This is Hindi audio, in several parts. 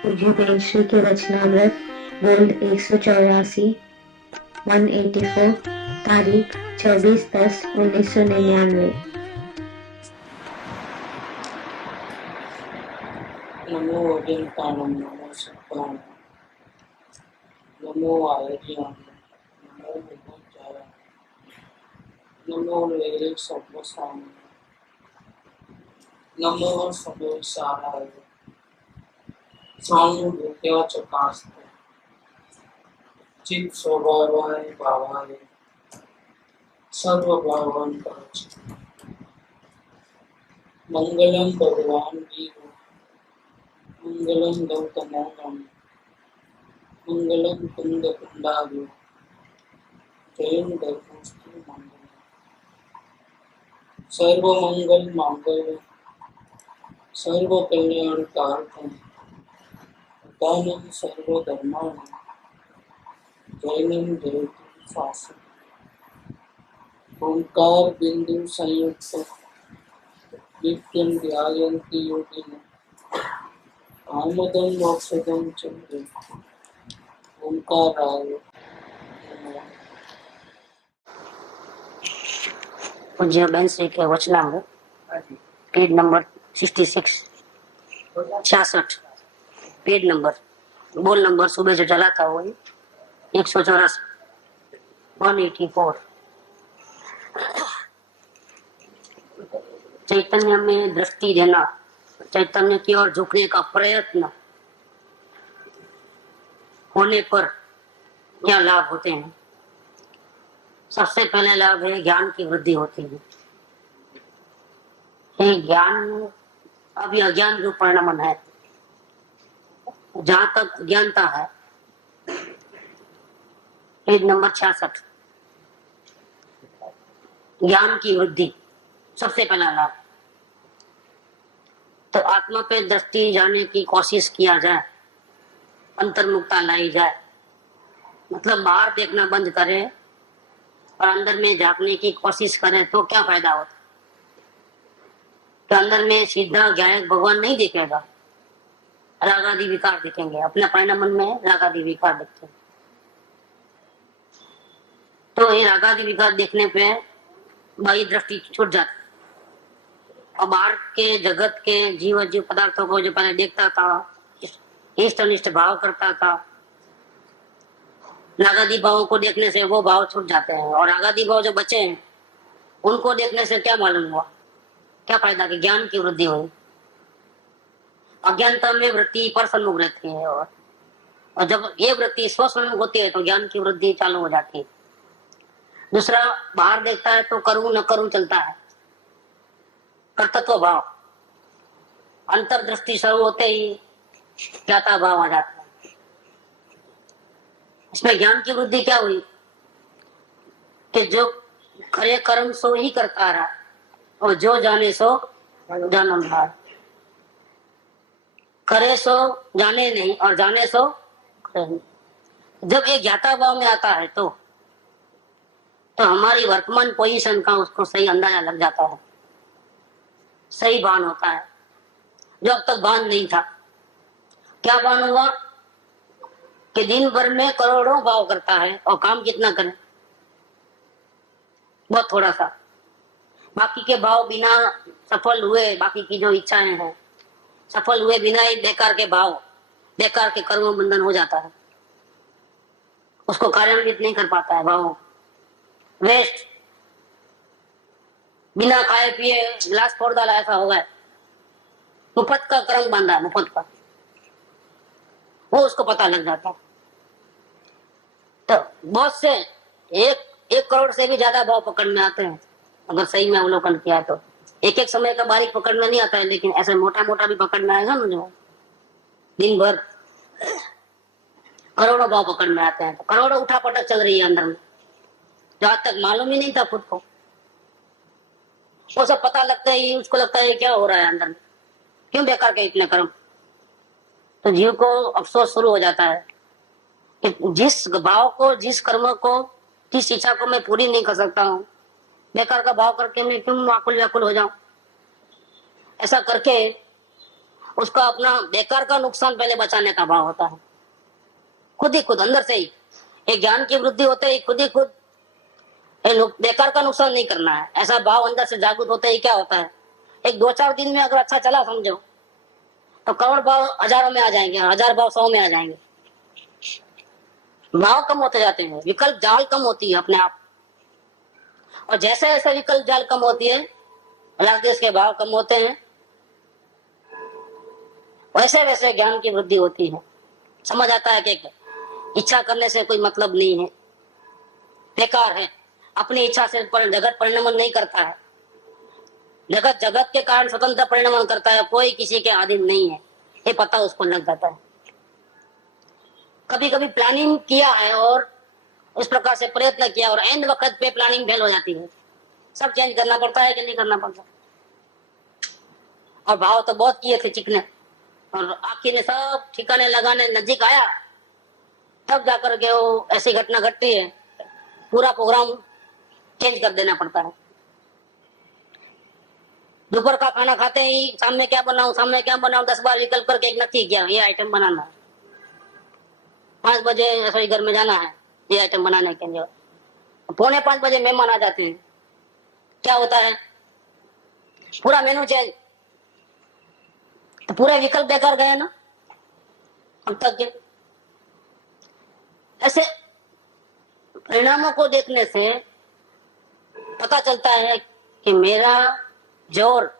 जुगेश्वरी के रचनामृत गोल्ड 184 184 तारीख 24/10/1999। नमो अजंतानम नमो सत्तानम नमो आयर्याम नमो विभुजाय नमो वेद सर्वसाम नमो सर्वसाराय सानुभूत्या चकास्ते चित स्वभावाय भावाय सर्वभावान परच मंगलम भगवान वीर मंगलम गौतमोगम मंगलम कुंद कुंडालु जयं धर्मस्तु मंगलम सर्वमंगल मांगल्य सर्व कल्याण कारकम दानम सर्वधर्माणि जैनम जयतु शासनम ओंकार बिंदु संयुक्त नित्यं ध्यायन्ति योगिनः आमदं मोक्षदं च ओंकाराय नमः। पूज्य बहन श्री के वचनामृत पेज नंबर 66 66 पेज नंबर बोल नंबर सुबह से चला था वही 184 184। चैतन्य में दृष्टि देना, चैतन्य की ओर झुकने का प्रयत्न होने पर क्या लाभ होते हैं? सबसे पहले लाभ है ज्ञान की वृद्धि होती है। ये ज्ञान अभी अज्ञान जो परिणमन है, जहां तक ज्ञानता है, पेज नंबर 66 ज्ञान की वृद्धि सबसे पहला लाभ। तो आत्मा पे दृष्टि जाने की कोशिश किया जाए, अंतर्मुखता लाई जाए, मतलब बाहर देखना बंद करे और अंदर में झांकने की कोशिश करें तो क्या फायदा होता? तो अंदर में सीधा गायक भगवान नहीं दिखेगा, रागादि विकार दिखेंगे, अपने परिणमन में रागादि विकार दिखते हैं। तो ये रागादि विकार देखने पे बाह्य दृष्टि छूट जाती और बाहर के जगत के जीव जीव पदार्थों को जो पहले देखता था, इष्ट अनिष्ट भाव करता था, रागादि भावों को देखने से वो भाव छूट जाते हैं और रागादि भाव जो बचे हैं उनको देखने से क्या मालूम हुआ, क्या फायदा कि ज्ञान की वृद्धि हुई। अज्ञानता में वृत्ति पर सम्मुख रहती है और जब ये वृत्ति स्वसम्मुख होती है तो ज्ञान की वृद्धि चालू हो जाती है। दूसरा, बाहर देखता है तो करूं न करूं चलता है, कर्तृत्व भाव, अंतर्दृष्टि शुरू होते ही ज्ञाता भाव आ जाता है। इसमें ज्ञान की वृद्धि क्या हुई कि जो करे कर्म सो ही करता रहा और जो जाने सो जानम रहा। करे सो जाने नहीं और जाने सो करे नहीं। जब ये ज्ञाता भाव में आता है तो हमारी वर्तमान पोजीशन का उसको सही अंदाजा लग जाता है, सही भान होता है, जो अब तक भान नहीं था। क्या भान हुआ कि दिन भर में करोड़ों भाव करता है और काम कितना करे, बहुत थोड़ा सा। बाकी के भाव बिना सफल हुए, बाकी की जो इच्छाएं हैं सफल हुए बिना ही बेकार के भाव, बेकार के कर्म बंधन हो जाता है, उसको कार्यान्वित नहीं कर पाता है। भाव वेस्ट, बिना खाए पिए गिलास फोड़ डाला, ऐसा हो गया, मुफ्त का कर्म बांधा, मुफ्त का, वो उसको पता लग जाता। तो बहुत से एक करोड़ से भी ज्यादा भाव पकड़ में आते हैं अगर सही में अवलोकन किया तो। एक एक समय का बारीक पकड़ में नहीं आता है, लेकिन ऐसे मोटा मोटा भी पकड़ में आएगा ना, जो दिन भर करोड़ों भाव पकड़ में आते हैं, तो करोड़ों उठा पटक चल रही है अंदर में, जो आज तक मालूम ही नहीं था खुद को। वो सब पता लगता है, उसको लगता है क्या हो रहा है अंदर में, क्यों बेकार के इतने कर्म। तो जीव को अफसोस शुरू हो जाता है कि जिस भाव को, जिस कर्म को, जिस इच्छा को मैं पूरी नहीं कर सकता हूँ, बेकार का भाव करके मैं क्यों आकुल व्याकुल हो जाऊं। ऐसा करके उसका अपना बेकार का नुकसान पहले बचाने का भाव होता है, खुद ही खुद अंदर से ही। एक ज्ञान की वृद्धि होते ही खुद बेकार का नुकसान नहीं करना है, ऐसा भाव अंदर से जागृत होते ही क्या होता है, एक 2-4 दिन में अगर अच्छा चला समझो तो करोड़ भाव हजारों में आ जाएंगे, 1000 भाव 100 में आ जाएंगे। भाव कम होते जाते हैं, विकल्प जाल कम होती है अपने आप। और जैसे जैसे विकल्प जाल कम होती है, राग द्वेष के भाव कम होते हैं, वैसे वैसे ज्ञान की वृद्धि होती है। समझ आता है कि इच्छा करने से कोई मतलब नहीं है, बेकार है, अपनी इच्छा से जगत परिणमन नहीं करता है, जगत जगत के कारण स्वतंत्र परिणमन करता है, कोई किसी के अधीन नहीं है, ये पता उसको लग जाता है। कभी कभी प्लानिंग किया है और इस प्रकार से प्रयत्न किया और एंड वक्त पे प्लानिंग फेल हो जाती है, सब चेंज करना पड़ता है कि नहीं करना पड़ता। और भाव तो बहुत किए थे चिकने, और आखिर में सब ठिकाने लगाने नजदीक आया, तब जाकर के वो ऐसी घटना घटती है, पूरा प्रोग्राम चेंज कर देना पड़ता है। दोपहर का खाना खाते ही सामने क्या बनाऊं 10 बार विकल्प करके एक नक्की किया, ये आइटम बनाना है। 5 बजे रसोई घर में जाना है ये आइटम बनाने के लिए, 4:45 बजे मेहमान आ जाते हैं, क्या होता है, पूरा मेनू चेंज, तो पूरे विकल्प बेकार गए ना अब तक के। ऐसे परिणामों को देखने से पता चलता है कि मेरा जोर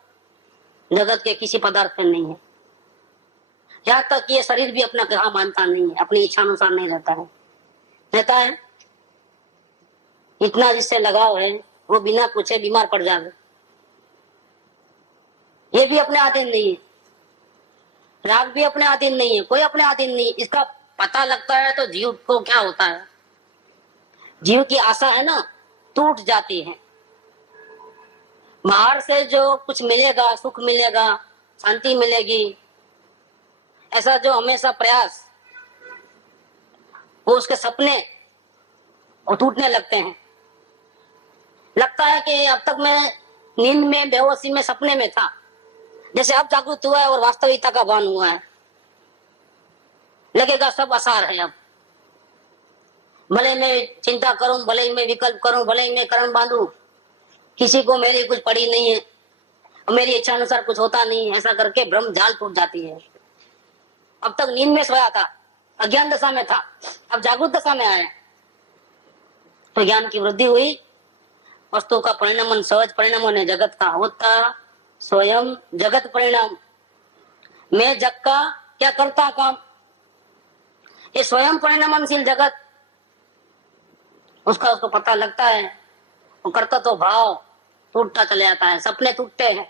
जगत के किसी पदार्थ पे नहीं है, यहाँ तक कि ये शरीर भी अपना कहा मानता नहीं है, अपनी इच्छा अनुसार नहीं रहता है। इतना जिससे लगाव है वो बिना पूछे बीमार पड़ जाए, ये भी अपने अधीन नहीं है, राग भी अपने अधीन नहीं है, कोई अपने अधीन नहीं। इसका पता लगता है तो जीव को क्या होता है, जीव की आशा है ना टूट जाती है। बाहर से जो कुछ मिलेगा, सुख मिलेगा, शांति मिलेगी, ऐसा जो हमेशा प्रयास, वो उसके सपने वो टूटने लगते हैं। लगता है कि अब तक मैं नींद में, बेहोशी में, सपने में था, जैसे अब जागृत हुआ है और वास्तविकता का भान हुआ है, लगेगा सब आसार है। अब भले मैं चिंता करूं, भले ही मैं विकल्प करूं, भले ही मैं कर्म बांधू, किसी को मेरी कुछ पड़ी नहीं है, मेरी इच्छा अनुसार कुछ होता नहीं है, ऐसा करके भ्रम जाल टूट जाती है। अब तक नींद में सोया था, अज्ञान दशा में था, अब जागृत दशा में आया तो ज्ञान की वृद्धि हुई, वस्तु का परिणामन सहज परिणामन है, जगत का होता स्वयं जगत परिणाम, मैं जग का क्या करता काम, ये स्वयं परिणामनशील जगत, उसको पता लगता है, वो करता तो भाव टूटता चले जाता है, सपने टूटते हैं,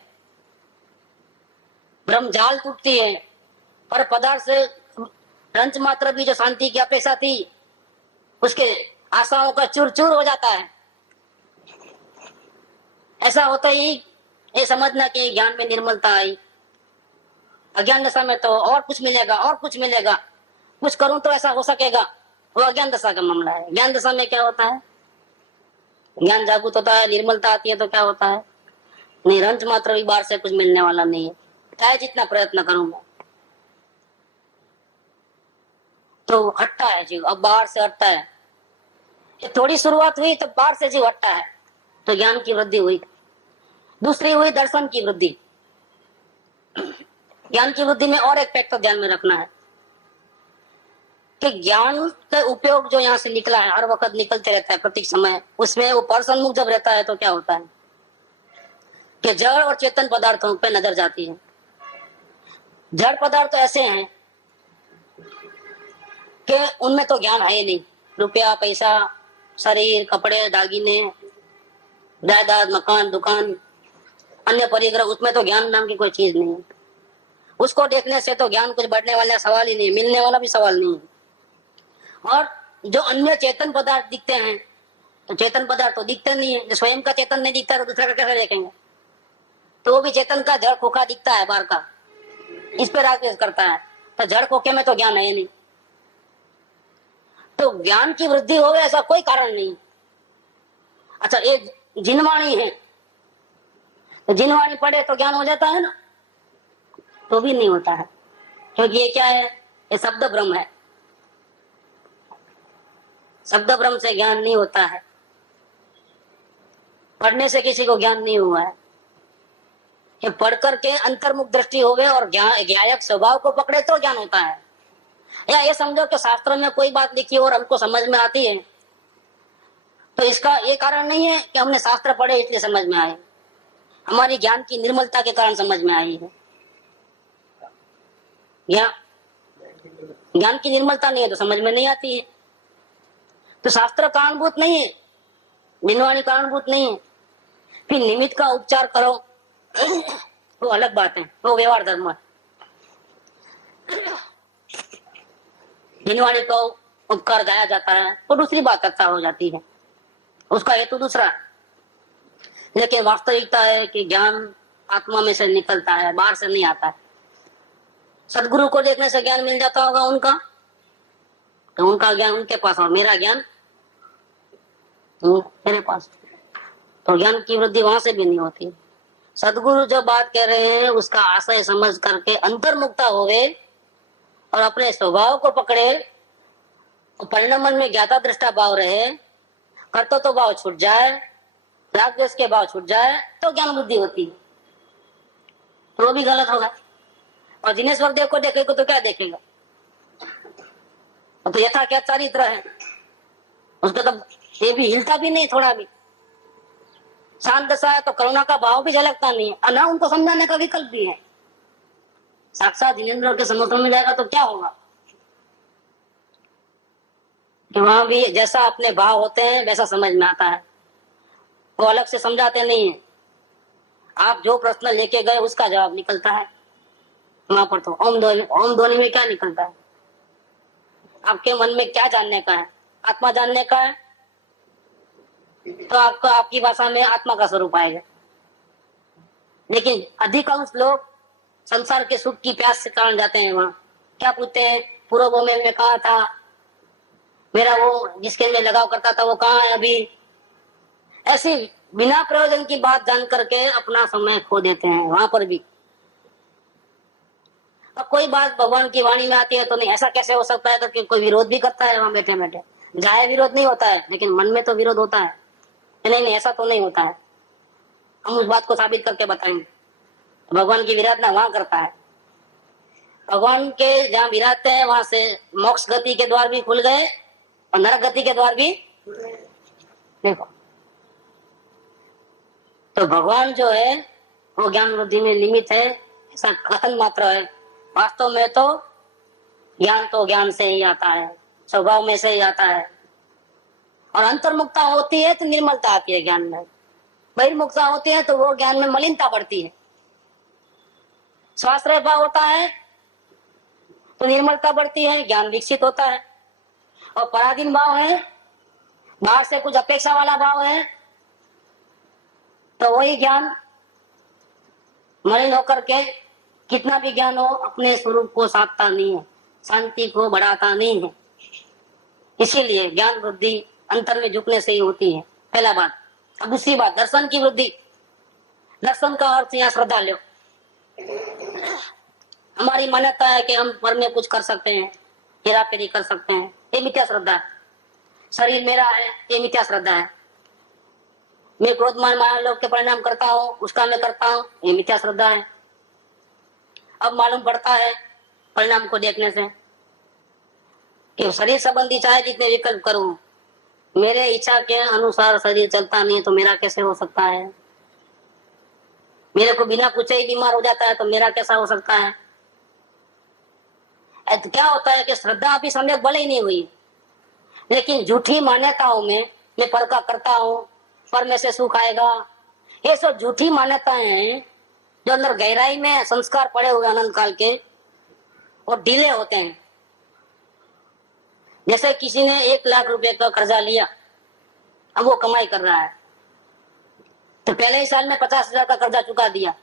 ब्रह्म जाल टूटती है, पर पदार्थ से रंच मात्र भी जो शांति की अपेक्षा थी उसके आशाओं का चूर चूर हो जाता है। ऐसा होता ही ये समझना कि ज्ञान में निर्मलता आई, अज्ञान दशा में तो और कुछ मिलेगा, और कुछ मिलेगा, कुछ करूं तो ऐसा हो सकेगा, वो अज्ञान दशा का मामला है। ज्ञान दशा में क्या होता है, ज्ञान जागृत होता है, निर्मलता आती है तो क्या होता है, निरंच मात्र भी बाहर से कुछ मिलने वाला नहीं है, चाहे जितना प्रयत्न करूंगा तो हटता है जीव, अब बाहर से हटता है। ये थोड़ी शुरुआत हुई तो बाहर से जीव हटता है, तो ज्ञान की वृद्धि हुई। दूसरी हुई दर्शन की वृद्धि। ज्ञान की वृद्धि में और एक फैक्टर ध्यान में रखना है कि ज्ञान का उपयोग जो यहाँ से निकला है, हर वक्त निकलते रहता है प्रत्येक समय, उसमें वो पर्सन्मुख जब रहता है तो क्या होता है कि जड़ और चेतन पदार्थों पे नजर जाती है। जड़ पदार्थ ऐसे हैं कि उनमें तो ज्ञान है ही नहीं, रुपया, पैसा, शरीर, कपड़े, दागिने, जायदाद, मकान, दुकान, अन्य परिग्रह, उसमें तो ज्ञान नाम की कोई चीज नहीं है। उसको देखने से तो ज्ञान कुछ बढ़ने वाला सवाल ही नहीं, मिलने वाला भी सवाल नहीं है। और जो अन्य चेतन पदार्थ दिखते हैं, तो चेतन पदार्थ तो दिखते नहीं है, जो स्वयं का चेतन नहीं दिखता तो दूसरा का कैसे देखेंगे, तो वो भी चेतन का जड़ खोखा दिखता है बाहर का, इस पर राग करता है, तो जड़ खोखे में तो ज्ञान है नहीं। तो ज्ञान की वृद्धि हो ऐसा कोई कारण नहीं। अच्छा, ये जिनवाणी है, तो जिनवाणी पढ़े तो ज्ञान हो जाता है ना, तो भी नहीं होता है, क्योंकि ये क्या है, ये शब्द भ्रम है। शब्द भ्रम से ज्ञान नहीं होता है। पढ़ने से किसी को ज्ञान नहीं हुआ है। ये पढ़ करके अंतर्मुख दृष्टि हो गए और ज्ञायक स्वभाव को पकड़े तो ज्ञान होता है। या ये समझो कि शास्त्र में कोई बात लिखी और हमको समझ में आती है, तो इसका ये कारण नहीं है कि हमने शास्त्र पढ़े इसलिए समझ में आए, हमारी ज्ञान की निर्मलता के कारण समझ में आई है। ज्ञान की निर्मलता नहीं है तो समझ में नहीं आती है। तो शास्त्र कारणभूत नहीं है, बिनवाणी कारणभूत नहीं है। फिर निमित्त का उपचार करो वो अलग बात है, वो व्यवहार धर्म है। बिनवाणी को उपकार गाया जाता है वो दूसरी बात चर्चा हो जाती है, उसका हेतु दूसरा है। लेकिन वास्तविकता है कि ज्ञान आत्मा में से निकलता है, बाहर से नहीं आता है। सदगुरु को देखने से ज्ञान मिल जाता होगा उनका, तो उनका ज्ञान उनके पास और मेरा ज्ञान मेरे पास, तो ज्ञान की वृद्धि वहां से भी नहीं होती। सदगुरु जो बात कह रहे हैं उसका आशय समझ करके अंतर्मुक्ता होवे और अपने स्वभाव को पकड़े, परिणाम मन में ज्ञाता दृष्टा भाव रहे, कर्तव्य भाव छूट जाए, राग द्वेष के भाव छूट जाए, तो ज्ञान बुद्धि होती है। तो वो भी गलत होगा। और जिनेश्वर देव को देखेगा तो क्या देखेगा, तो यथा क्या चरित्र है उसका, तो ये भी हिलता भी नहीं थोड़ा भी। शांत दशा है तो करुणा का भाव भी झलकता नहीं है, और ना उनको समझाने का विकल्प भी है। साक्षात जिनेन्द्र के समर्थन में जाएगा तो क्या होगा कि वहां भी जैसा अपने भाव होते हैं वैसा समझ में आता है, वो अलग से समझाते नहीं है। आप जो प्रश्न लेके गए उसका जवाब निकलता है वहां पर। तो ओम ध्वनि में क्या निकलता है, आपके मन में क्या जानने का है, आत्मा जानने का है, तो आपको आपकी भाषा में आत्मा का स्वरूप आएगा। लेकिन अधिकांश लोग संसार के सुख की प्यास से कारण जाते हैं वहां, क्या पूछते हैं, पूर्व में कहा था, मेरा वो जिसके में लगाव करता था वो कहाँ है अभी। ऐसी बिना प्रयोजन की बात जान करके अपना समय खो देते हैं वहां पर भी। अब कोई बात भगवान की वाणी में आती है तो नहीं, ऐसा कैसे हो सकता है करके कोई विरोध भी करता है वहां बैठे बैठे। जाए विरोध नहीं होता है, लेकिन मन में तो विरोध होता है, नहीं नहीं ऐसा तो नहीं होता है। हम उस बात को साबित करके बताएंगे। भगवान की विराधना वहां करता है, भगवान के जहाँ विराजते हैं वहां से मोक्ष गति के द्वार भी खुल गए और नरक गति के द्वार भी। देखो तो भगवान जो है वो ज्ञान वृद्धि में निमित्त है, ऐसा कथन मात्र है। वास्तव में तो ज्ञान से ही आता है, स्वभाव में से ही आता है। और अंतर्मुक्ता होती है तो निर्मलता आती है ज्ञान में, बहिर्मुक्ता होती है तो वो ज्ञान में मलिनता बढ़ती है। स्वाश्रय भाव होता है तो निर्मलता बढ़ती है, ज्ञान विकसित होता है। और पराधीन भाव है, बाहर से कुछ अपेक्षा वाला भाव है, तो वही ज्ञान मलिन होकर के कितना भी ज्ञान हो अपने स्वरूप को साधता नहीं है, शांति को बढ़ाता नहीं है। इसीलिए ज्ञान वृद्धि अंतर में झुकने से ही होती है, पहला बात। अब दूसरी बात, दर्शन की वृद्धि। दर्शन का अर्थ यहाँ श्रद्धा लो। हमारी मान्यता है कि हम पर में कुछ कर सकते हैं, हेरा फेरी कर सकते हैं, ये मिथ्या श्रद्धा है। शरीर मेरा है, ये मिथ्या श्रद्धा है। मैं क्रोधमान माया लोग के परिणाम करता हूँ, उसका मैं करता हूँ, ये मिथ्या श्रद्धा है। अब मालूम पड़ता है परिणाम को देखने से कि शरीर संबंधी चाहे जितने विकल्प करूं, मेरे इच्छा के अनुसार शरीर चलता नहीं तो मेरा कैसे हो सकता है। मेरे को बिना पूछे ही बीमार हो जाता है तो मेरा कैसा हो सकता है। तो क्या होता है कि श्रद्धा अभी सम्यक भले ही नहीं हुई, लेकिन झूठी मान्यताओं में मैं पर का करता हूँ, पर में से सुख आएगा, ये सब झूठी मान्यताएं हैं जो अंदर गहराई में संस्कार पड़े हुए अनंत काल के और ढीले होते हैं। जैसे किसी ने 1 लाख रुपए का कर्जा लिया, अब वो कमाई कर रहा है, तो पहले ही साल में 50,000 का कर्जा चुका दिया,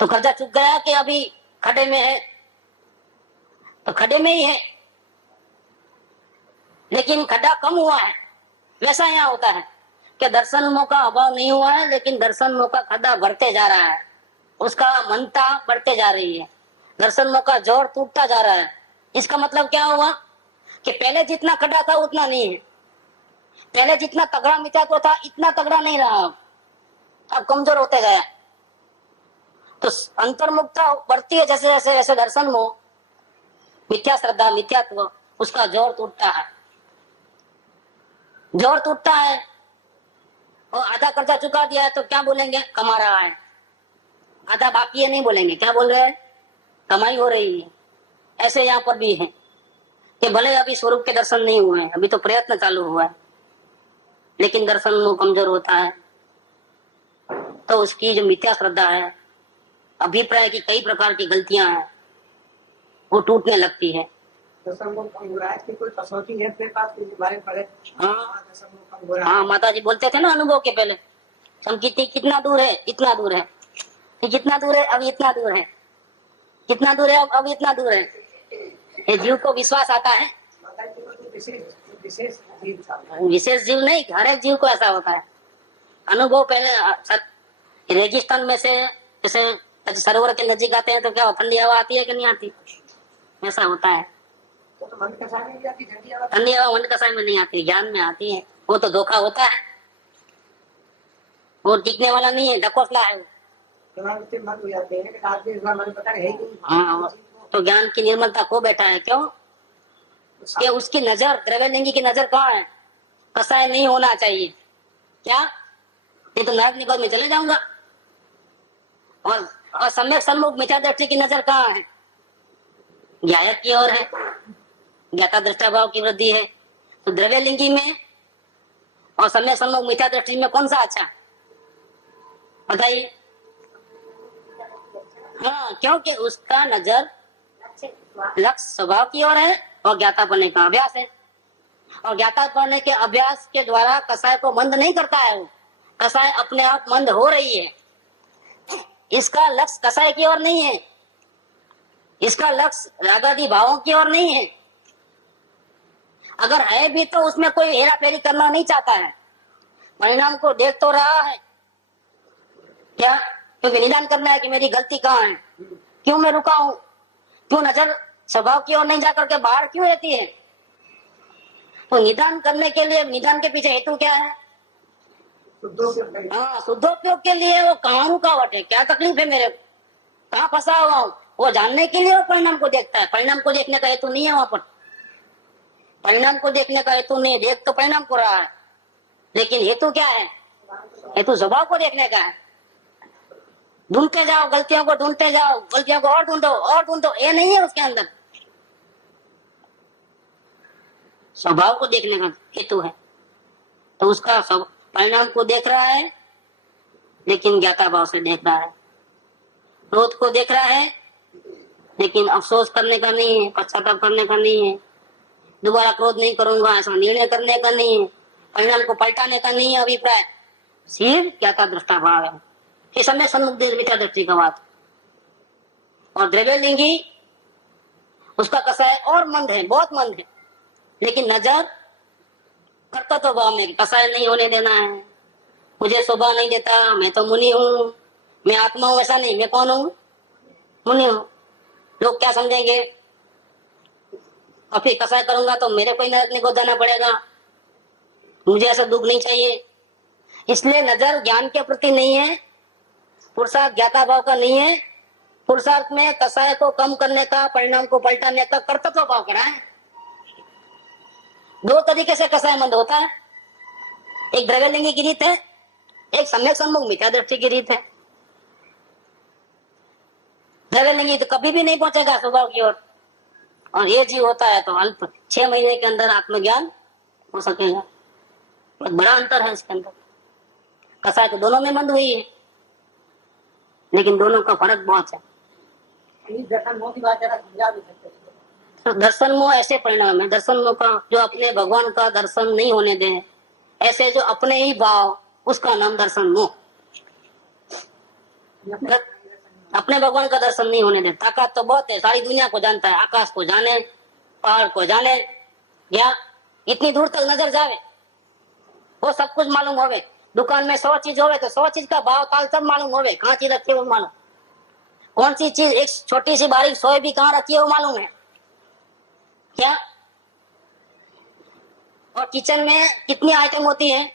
तो कर्जा चुक गया कि अभी खड्डे में है, तो खड्डे में ही है, लेकिन खड्डा कम हुआ है। वैसा यहाँ होता है कि दर्शन का अभाव नहीं हुआ है, लेकिन दर्शन का खड्डा भरते जा रहा है। उसका मनता बढ़ते जा रही है, दर्शन मोह का जोर टूटता जा रहा है। इसका मतलब क्या हुआ कि पहले जितना खड़ा था उतना नहीं है, पहले जितना तगड़ा मिथ्यात्व था इतना तगड़ा नहीं रहा, अब कमजोर होते गया। तो अंतर्मुखता बढ़ती है जैसे जैसे जैसे दर्शन मोह, मिथ्या श्रद्धा, मिथ्यात्व, उसका जोर टूटता है, जोर टूटता है। और आधा कर्जा चुका दिया है तो क्या बोलेंगे, कमा रहा है। आधा बाकी है नहीं बोलेंगे, क्या बोल रहे हैं, कमाई हो रही है। ऐसे यहाँ पर भी है कि भले अभी स्वरूप के दर्शन नहीं हुए हैं, अभी तो प्रयत्न चालू हुआ है, लेकिन दर्शन वो कमजोर होता है तो उसकी जो मिथ्या श्रद्धा है, अभिप्राय की कई प्रकार की गलतियां हैं, वो टूटने लगती है। कोई कसौटी है फिर बात के बारे में पढ़े। हाँ, माता जी बोलते थे ना अनुभव के पहले, हम कितना दूर है, इतना दूर है, कितना दूर है, अब इतना दूर है, कितना दूर है, अब इतना दूर है। ये जीव को विश्वास आता है, विशेष जीव नहीं, हर एक जीव को ऐसा होता है अनुभव। पहले रेगिस्तान में से जैसे सरोवर के नजीक आते हैं तो क्या ठंडी हवा आती है कि नहीं आती, ऐसा होता है। ठंडी हवा मन कसाई में नहीं आती, ज्ञान में आती है। वो तो धोखा होता है, वो टिकने वाला नहीं है, ढकोसला है वो। हाँ, तो ज्ञान की निर्मलता खो बैठा है। क्यों? कि उसकी नजर, द्रव्यलिंगी की नजर कहाँ है, कसाय नहीं होना चाहिए। क्या ये तो नरक निगोद में चले जाऊंगा। और सम्यक सन्मुख मिथ्या दृष्टि की नजर कहाँ है, ज्ञायक की ओर है, ज्ञाता दृष्टा भाव की वृद्धि है। तो द्रव्यलिंगी में और सम्यक सन्मुख मिथ्या दृष्टि में कौन सा अच्छा, बताइए। हाँ, क्योंकि उसका नजर लक्ष्य स्वभाव की ओर है और ज्ञाता बनने का अभ्यास है। और ज्ञाता बनने के अभ्यास के द्वारा कसाय को मंद नहीं करता है, वो कसाय अपने आप मंद हो रही है। इसका लक्ष्य कसाय की ओर नहीं है, इसका लक्ष्य रागादि भावों की ओर नहीं है। अगर है भी तो उसमें कोई हेरा फेरी करना नहीं चाहता है, परिणाम को देख तो रहा है। क्या? क्योंकि निदान करना है कि मेरी गलती कहाँ है, क्यों मैं रुका हूं, क्यों नजर स्वभाव की ओर नहीं जाकर के बाहर क्यों रहती है। तो निदान करने के लिए, निदान के पीछे हेतु क्या है, हाँ, शुद्धोपयोग के लिए। वो कहाँ रुकावट है, क्या तकलीफ है मेरे, कहाँ फंसा हुआ हूँ, वो जानने के लिए वो परिणाम को देखता है। परिणाम को देखने का हेतु नहीं है वहां पर, परिणाम को देखने का हेतु नहीं, देख तो परिणाम को रहा है, लेकिन हेतु क्या है, हेतु स्वभाव को देखने का है। ढूंढते जाओ गलतियों को, ढूंढते जाओ गलतियों को, और ढूंढो और ढूंढो, ये नहीं है उसके अंदर। स्वभाव को देखने का हेतु है, तो उसका परिणाम को देख रहा है, लेकिन ज्ञाता भाव से देख रहा है। क्रोध को देख रहा है, लेकिन अफसोस करने का नहीं है, पश्चाताप करने का नहीं है, दोबारा क्रोध नहीं करूंगा ऐसा निर्णय करने का नहीं है, परिणाम को पलटाने का नहीं है अभिप्राय, सिर्फ ज्ञाता दृष्टा भाव है। इस समय सन्मुख मिथ्या दृष्टि का बात। और द्रव्यलिंगी उसका कसाय और मंद है, बहुत मंद है, लेकिन नजर करता तो भाव में कसाय नहीं होने देना है, मुझे शोभा नहीं देता, मैं तो मुनि हूँ, मैं आत्मा हूँ, ऐसा नहीं, मैं कौन हूँ, मुनि हूँ, लोग क्या समझेंगे, और फिर कसाय करूंगा तो मेरे को ही नरक निगोद जाना पड़ेगा, मुझे ऐसा दुख नहीं चाहिए। इसलिए नजर ज्ञान के प्रति नहीं है, पुरुषार्थ ज्ञाता भाव का नहीं है, पुरुषार्थ में कसाय को कम करने का, परिणाम को पलटाने का कर्तव्य भाव करा है। दो तरीके से कसाय मंद होता है, एक द्रव्यलिंगी की रीत है, एक सम्यक सन्मुख मिथ्या दृष्टि की रीत है। द्रव्यलिंगी तो कभी भी नहीं पहुंचेगा स्वभाव की ओर, और ये जीव होता है तो अल्प 6 महीने के अंदर आत्मज्ञान हो सकेगा। बहुत बड़ा अंतर है इसके अंदर। कसाय तो दोनों में मंद हुई है, लेकिन दोनों का फर्क बहुत है। तो दर्शन मोह ऐसे परिणाम है, दर्शन मोह का जो अपने भगवान का दर्शन नहीं होने दे, ऐसे जो अपने ही भाव, उसका नाम दर्शन मोह। अपने भगवान का दर्शन नहीं होने दे, ताकत तो बहुत है, सारी दुनिया को जानता है, आकाश को जाने, पहाड़ को जाने, या इतनी दूर तक नजर जावे, वो सब कुछ मालूम होवे। दुकान में 100 चीज होवे तो 100 चीज का भाव ताल सब मालूम होवे, कहाँ चीज रखी वो मालूम, कौन सी चीज, एक छोटी सी बारीक सोए भी कहाँ रखी है वो मालूम है क्या? और किचन में कितनी आइटम होती है,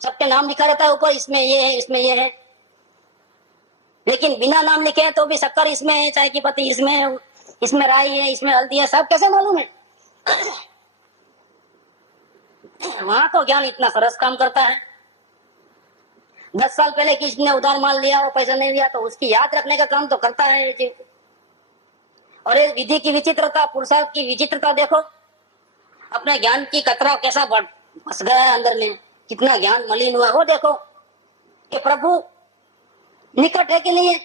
सबके नाम लिखा रहता है ऊपर, इसमें ये है, इसमें ये है, लेकिन बिना नाम लिखे तो भी शक्कर इसमें है, चाय की पत्ती इसमें है, इसमें राई है, इसमें हल्दी है, सब कैसे मालूम है? वहां तो ज्ञान इतना सरस काम करता है। 10 साल पहले किसी ने उधार माल लिया, वो पैसा नहीं दिया, तो उसकी याद रखने का काम तो करता है ये जीव। और ये विधि की विचित्रता, पुरुषार्थ की विचित्रता देखो, अपने ज्ञान की कतरा कैसा फंस गया है अंदर में, कितना ज्ञान मलिन हुआ। वो देखो कि प्रभु निकट है कि नहीं है,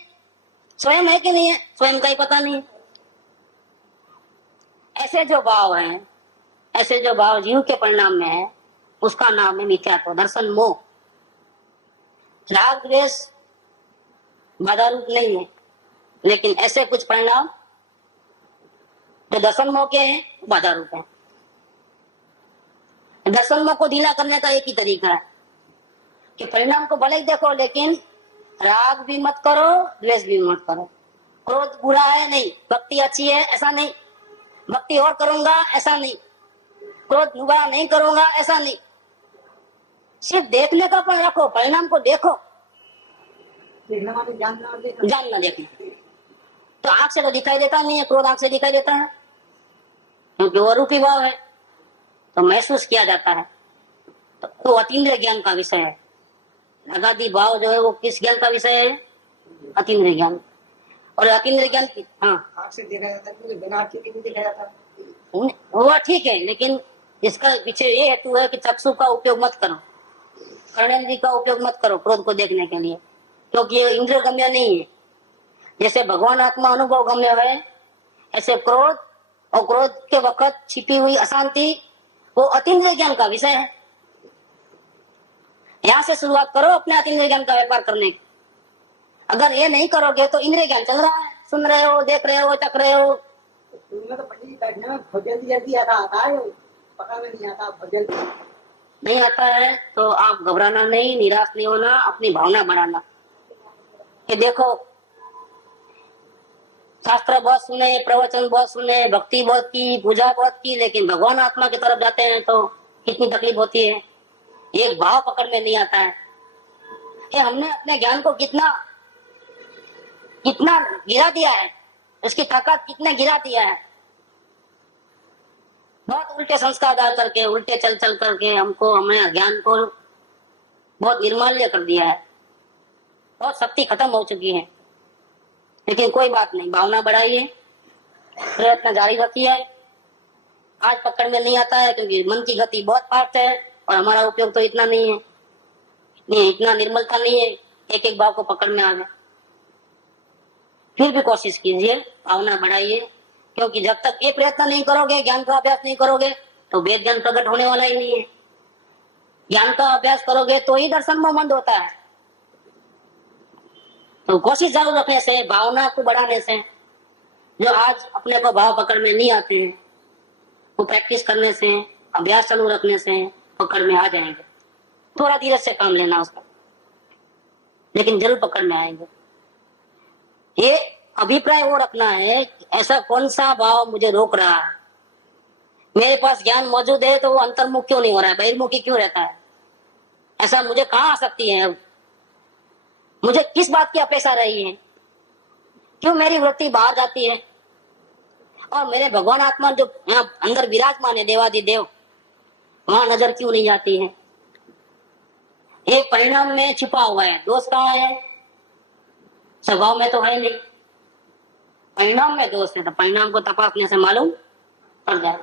स्वयं है कि नहीं है, स्वयं का ही पता नहीं। ऐसे जो भाव है, ऐसे जो भाव जीव के परिणाम में है, उसका नाम है मिथ्यात्व, दर्शन, मोह। राग द्वेष बाधा रूप नहीं है, लेकिन ऐसे कुछ परिणाम जो दर्शन मोह के हैं बाधा रूप है। दर्शन मोह को ढीला करने का एक ही तरीका है कि परिणाम को भले ही देखो, लेकिन राग भी मत करो, द्वेष भी मत करो। क्रोध बुरा है नहीं, भक्ति अच्छी है ऐसा नहीं, भक्ति और करूंगा ऐसा नहीं, क्रोध बुरा नहीं करूंगा ऐसा नहीं। सिर्फ देखने का पण रखो, परिणाम को देखो, जानना देखना। तो आंख से तो दिखाई देता नहीं है, क्रोध आंख से दिखाई देता है क्योंकि वो रूपी भाव है, तो महसूस किया जाता है। तो वो अतीन्द्रिय ज्ञान का विषय है। अगाधी भाव जो है वो किस ज्ञान का विषय है? अतीन्द्रिय ज्ञान। और अतीन्द्रिय ज्ञान, हाँ, आँख से देखा जाता है, बिना आँख के नहीं देखा जाता। वो ठीक है, लेकिन इसका पीछे ये हेतु है कि चक्षु का उपयोग मत करो, कर्णेंद्रिय का उपयोग मत करो क्रोध को देखने के लिए, क्योंकि ये इंद्रिय गम्य नहीं है। जैसे भगवान आत्मा अनुभव गम्य है, ऐसे क्रोध और क्रोध के वक्त छिपी हुई अशांति वो अतीन्द्रिय ज्ञान का विषय है। यहाँ से शुरुआत करो अपने अतीन्द्रिय ज्ञान का व्यापार करने की। अगर ये नहीं करोगे तो इंद्रिय ज्ञान चल रहा है, सुन रहे हो, देख रहे हो, चख रहे हो। तो पंडित जी बैठने में बहुत जल्दी आता है, पता नहीं आता, बहुत जल्दी नहीं आता है तो आप घबराना नहीं, निराश नहीं होना, अपनी भावना बढ़ाना। ये देखो शास्त्र बहुत सुने, प्रवचन बहुत सुने, भक्ति बहुत की, पूजा बहुत की, लेकिन भगवान आत्मा की तरफ जाते हैं तो कितनी तकलीफ होती है। एक भाव पकड़ में नहीं आता है। ये हमने अपने ज्ञान को कितना कितना गिरा दिया है, उसकी ताकत कितने गिरा दिया है। बहुत उल्टे संस्कार डाल करके, उल्टे चल चल करके हमको, हमें ज्ञान को बहुत निर्माल्य कर दिया है, बहुत शक्ति खत्म हो चुकी है। लेकिन कोई बात नहीं, भावना बढ़ाइए, प्रयत्न जारी रखिए। आज पकड़ में नहीं आता है क्योंकि मन की गति बहुत फास्ट है और हमारा उपयोग तो इतना नहीं है, इतना निर्मलता नहीं है एक एक भाव को पकड़ में आ जाए। फिर भी कोशिश कीजिए, भावना बढ़ाइए, क्योंकि जब तक ये प्रयत्न नहीं करोगे, ज्ञान का अभ्यास नहीं करोगे, तो वेद ज्ञान प्रकट होने वाला ही नहीं है। ज्ञान का अभ्यास करोगे तो ही दर्शन में मंद होता है। तो कोशिश जरूर रखने से, भावना को बढ़ाने से, जो आज अपने को भाव पकड़ में नहीं आते हैं, वो प्रैक्टिस करने से, अभ्यास चालू रखने से पकड़ में आ जाएंगे। थोड़ा धीरे से काम लेना उसका, लेकिन जरूर पकड़ में आएंगे। ये अभिप्राय वो रखना है कि ऐसा कौन सा भाव मुझे रोक रहा है। मेरे पास ज्ञान मौजूद है तो वो अंतर्मुख क्यों नहीं हो रहा है, बहिर्मुखी क्यों रहता है? ऐसा मुझे कहाँ आ सकती है? मुझे किस बात की अपेक्षा रही है? क्यों मेरी वृत्ति बाहर जाती है? और मेरे भगवान आत्मा जो यहाँ अंदर विराजमान है, देवादिदेव, वहां नजर क्यों नहीं जाती है? एक परिणाम में छिपा हुआ है, दोष कहाँ है? स्वभाव में तो है नहीं, परिणाम में दोष है। तो परिणाम को तपासने से मालूम पड़ जाए।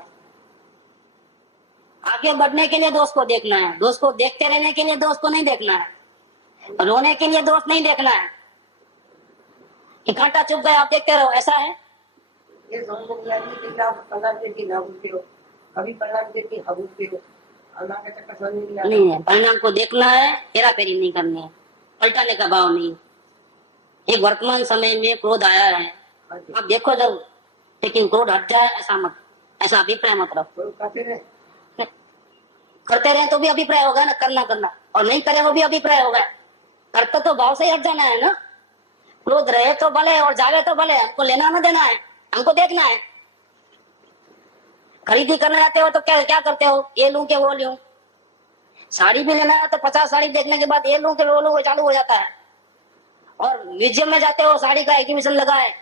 आगे बढ़ने के लिए दोष को देखना है, दोष को देखते रहने के लिए दोष को नहीं देखना है, रोने के लिए दोष नहीं देखना है। इकट्ठा चुप गए आप देखते रहो, ऐसा है? ये समझ में नहीं आती कि आप प्रहलाद जी की ना बोलते हो, कभी प्रहलाद जी की हाँ बोलते हो, अल्लाह का चक्कर समझ में नहीं आता। नहीं है, परिणाम को देखना है, हेरा फेरी नहीं करनी है, पलटाने का भाव नहीं। एक वर्तमान समय में क्रोध आया है, आप देखो जरूर, लेकिन क्रोध हट जाए ऐसा मत, ऐसा अभिप्राय मत रखो। करते रहे तो भी अभिप्राय होगा ना, करना, और नहीं करे वो भी अभिप्राय होगा। करते तो भाव से हट जाना है ना। क्रोध रहे तो भले और जावे तो भले, हमको लेना ना देना है, हमको देखना है। खरीदी करने आते हो तो क्या क्या करते हो, ये लूं के वो लूं। साड़ी भी लेना है तो 50 साड़ी देखने के बाद ये लूं के वो लूं चालू हो जाता है। और म्यूजियम में जाते हो, साड़ी का एग्जीबिशन लगा है,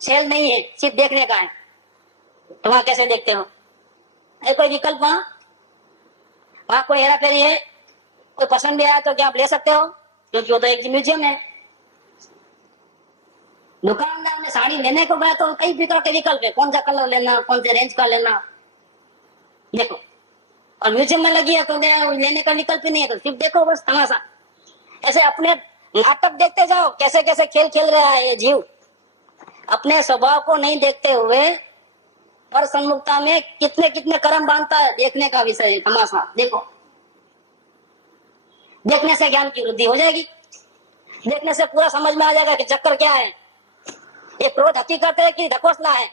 सेल नहीं है, सिर्फ देखने का है, तो वहां कैसे देखते हो? कोई विकल्प वहां कोई हेरा फेरी है, कोई पसंद भी आया तो क्या आप ले सकते हो, क्योंकि वो तो एक म्यूजियम है। दुकानदार में साड़ी लेने को गया तो कई प्रकार के विकल्प है, कौन सा कलर लेना, कौन से रेंज का लेना, देखो। और म्यूजियम में लगी है तो लेने का विकल्प ही नहीं है, तो सिर्फ देखो बस तमाशा। ऐसे अपने नाटक देखते जाओ, कैसे कैसे खेल खेल रहा है ये जीव। अपने स्वभाव को नहीं देखते हुए पर सन्मुखता में कितने कितने कर्म बांधता है, देखने का विषय है तमाशा। देखो, देखने से ज्ञान की वृद्धि हो जाएगी, देखने से पूरा समझ में आ जाएगा कि चक्कर क्या है, ये क्रोध हकीकत है कि ढकोसला है।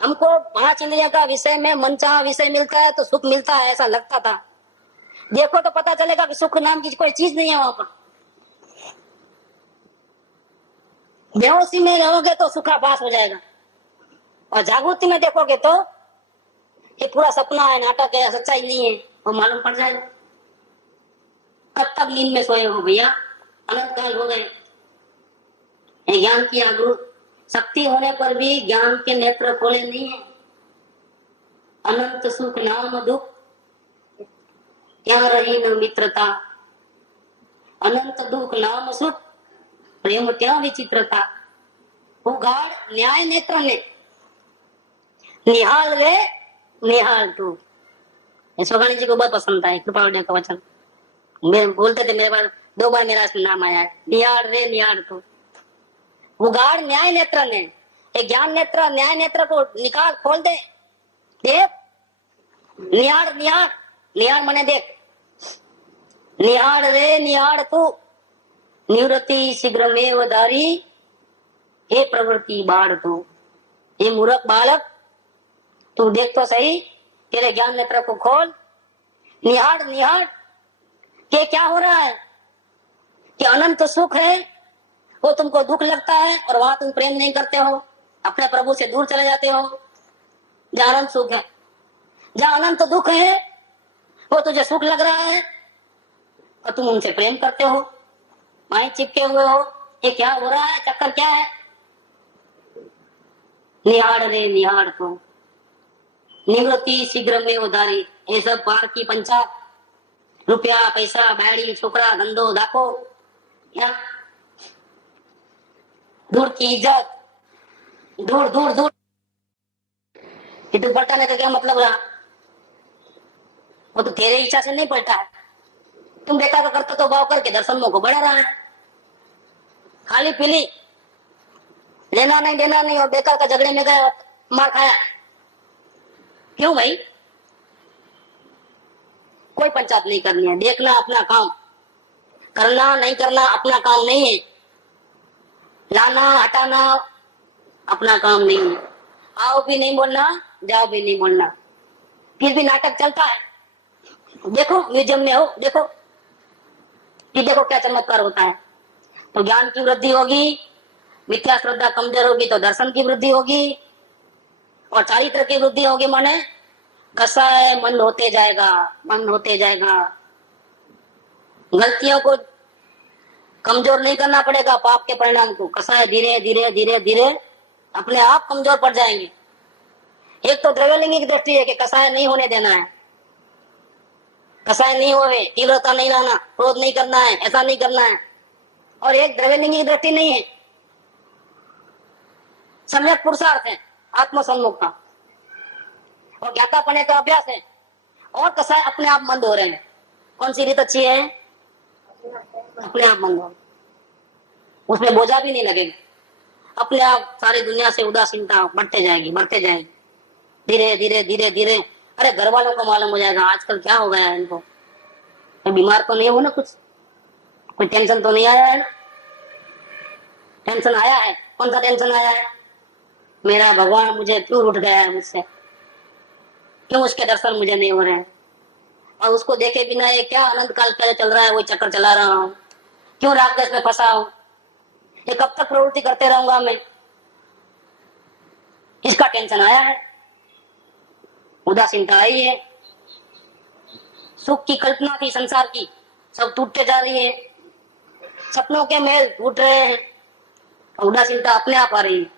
हमको 5 इंद्रियों का विषय में मनचाहा विषय मिलता है तो सुख मिलता है, ऐसा लगता था। देखो तो पता चलेगा कि सुख नाम की कोई चीज नहीं है वहां पर। बेहोशी में रहोगे तो सुखाभास हो जाएगा, और जागृति में देखोगे तो ये पूरा सपना है, नाटक है, सच्चाई नहीं है, वो मालूम पड़ जाएगा। कब तक नींद में सोए हो भैया, अनंत काल हो गए। ज्ञान की जागृत शक्ति होने पर भी ज्ञान के नेत्र खोले नहीं है। अनंत सुख नाम दुख, क्या रही न मित्रता। अनंत दुख नाम सुख, प्रेम क्या विचित्रता। उगाड़ न्याय नेत्र ने, निहाल रे निहाल तू। सोगानी जी को बहुत पसंद था कृपावड़िया का वचन, बोलते थे, मेरे पास 2 बार मेरा नाम आया है, निहाल रे निहाल तू। उगाड़ न्याय नेत्र ने, एक ज्ञान नेत्र न्याय नेत्र को निकाल खोल दे, देख निहार निहार, निहार मने देख, निहार रे निहार तू। निवृत्ति शीघ्रमेव धारी, हे प्रवृत्ति बाढ़ तू। हे मूर्ख बालक, तू देख तो सही, तेरे ज्ञान नेत्र को खोल, निहार निहार के क्या हो रहा है कि अनंत सुख है, वो तुमको दुख लगता है और वहां तुम प्रेम नहीं करते हो, अपने प्रभु से दूर चले जाते हो। जहां अनंत सुख है, जहां अनंत दुख है, वो तुझे सुख लग रहा है और तुम उनसे प्रेम करते हो, वहीं चिपके हुए हो। ये क्या हो रहा है, चक्कर क्या है? निहाड़ रे निहाड़ को, निवृत्ति शीघ्र में उधारी। ये सब बाहर की पंचायत, रुपया पैसा बैड़ी छोकरा धंधो दाखो, क्या दूर की इज्जत, दूर दूर दूर। तू पलटा नहीं तो क्या मतलब रहा, वो तो तेरे इच्छा से नहीं पलटा है। तुम बेटा का करते तो भाव करके दर्शन को बढ़ा रहा है, खाली पीली, लेना नहीं देना नहीं, और बेकार का झगड़े में गए मार खाया। क्यों भाई? कोई पंचायत नहीं करनी है, देखना अपना काम, करना नहीं करना अपना काम नहीं है, लाना हटाना अपना काम नहीं है। आओ भी नहीं बोलना, जाओ भी नहीं बोलना, फिर भी नाटक चलता है। देखो म्यूजियम में हो, देखो कि देखो क्या चमत्कार होता है। तो ज्ञान की वृद्धि होगी, मिथ्या श्रद्धा कमजोर होगी तो दर्शन की वृद्धि होगी, और चारित्र की वृद्धि होगी। माने कसाय मन होते जाएगा, मन होते जाएगा। गलतियों को कमजोर नहीं करना पड़ेगा, पाप के परिणाम को। कसाय धीरे धीरे धीरे धीरे अपने आप कमजोर पड़ जाएंगे। एक तो द्रव्यलिंगी की दृष्टि है कि कसाय नहीं होने देना है, कसाय नहीं होवे, तीव्रता नहीं लाना, क्रोध नहीं करना है, ऐसा नहीं करना है। और एक द्रव्यलिंगी की दृष्टि नहीं है, सम्यक पुरुषार्थ है, आत्मसन्मुख का, और ज्ञातापने का अभ्यास है। और कसाय अपने आप मंद हो रहे हैं। कौन सी रीत अच्छी है? अपने आप मंद हो, उसमें बोझा भी नहीं लगेगा, अपने आप सारी दुनिया से उदासीनता बढ़ते जाएगी, बढ़ते जाएगी, धीरे धीरे धीरे धीरे। अरे घर वालों को मालूम हो जाएगा आजकल क्या हो गया है इनको, कोई बीमार तो नहीं हो ना, कुछ कोई टेंशन तो नहीं आया है ना? टेंशन आया है, कौन सा टेंशन आया है? मेरा भगवान मुझे क्यों उठ गया है मुझसे, क्यों उसके दर्शन मुझे नहीं हो रहे हैं, और उसको देखे बिना ये क्या अनंत काल पहले चल रहा है, वही चक्कर चला रहा हूँ, क्यों राग देश में फंसा हूँ, ये कब तक प्रवृत्ति करते रहूंगा मैं, इसका टेंशन आया है, उदासीनता आई है। सुख की कल्पना थी संसार की, सब टूटते जा रही है, सपनों के महल टूट रहे हैं, उदासीनता अपने आप आ रही है।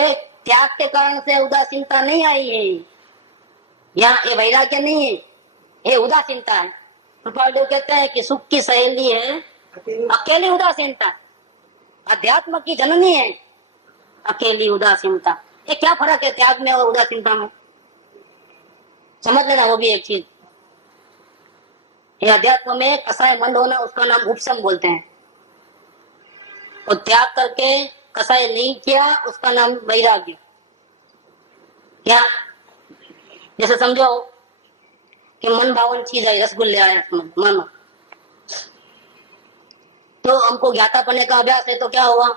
एक त्याग के कारण से उदासीनता नहीं आई है, यहाँ ये वैराग्य नहीं है, ये उदासीनता है। कृपालदेव कहते हैं कि सुख की सहेली है अकेली उदासीनता, अध्यात्म की जननी है अकेली उदासीनता। ये क्या फर्क है त्याग में और उदासीनता में, समझ लेना वो भी एक चीज। ये अध्यात्म में कसाय मंद होना, उसका नाम उपशम बोलते हैं, और त्याग करके कसाय नहीं किया उसका नाम वैराग्य। क्या, जैसे समझो कि मन भावन चीज है, रसगुल्ले आए मानो, तो हमको ज्ञाता पढ़ने का अभ्यास है तो क्या हुआ,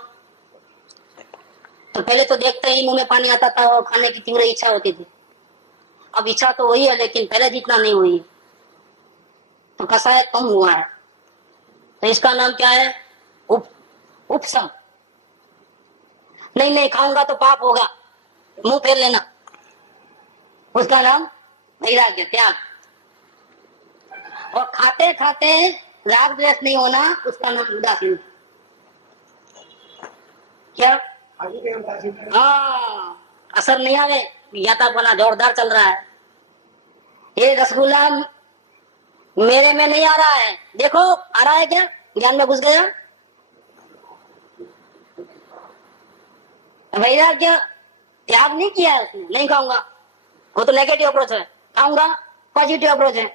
तो पहले तो देखते ही मुंह में पानी आता था और खाने की तीव्र इच्छा होती थी। अब इच्छा तो वही है लेकिन पहले जितना नहीं हुई है, तो कसाय कम हुआ है, तो इसका नाम क्या है, उपशम। नहीं नहीं खाऊंगा तो पाप होगा, मुंह फेर लेना, उसका नाम वैराग्य, त्याग। और खाते खाते राग द्वेष नहीं होना, उसका नाम उदासीन। क्या, हाँ, असर नहीं आवे, ज्ञातापना जोरदार चल रहा है। ये रसगुल्ला मेरे में नहीं आ रहा है, देखो आ रहा है क्या, ज्ञान में घुस गया। वैराग्य त्याग नहीं किया उसने, नहीं खाऊंगा, वो तो नेगेटिव अप्रोच है, खाऊंगा पॉजिटिव अप्रोच है।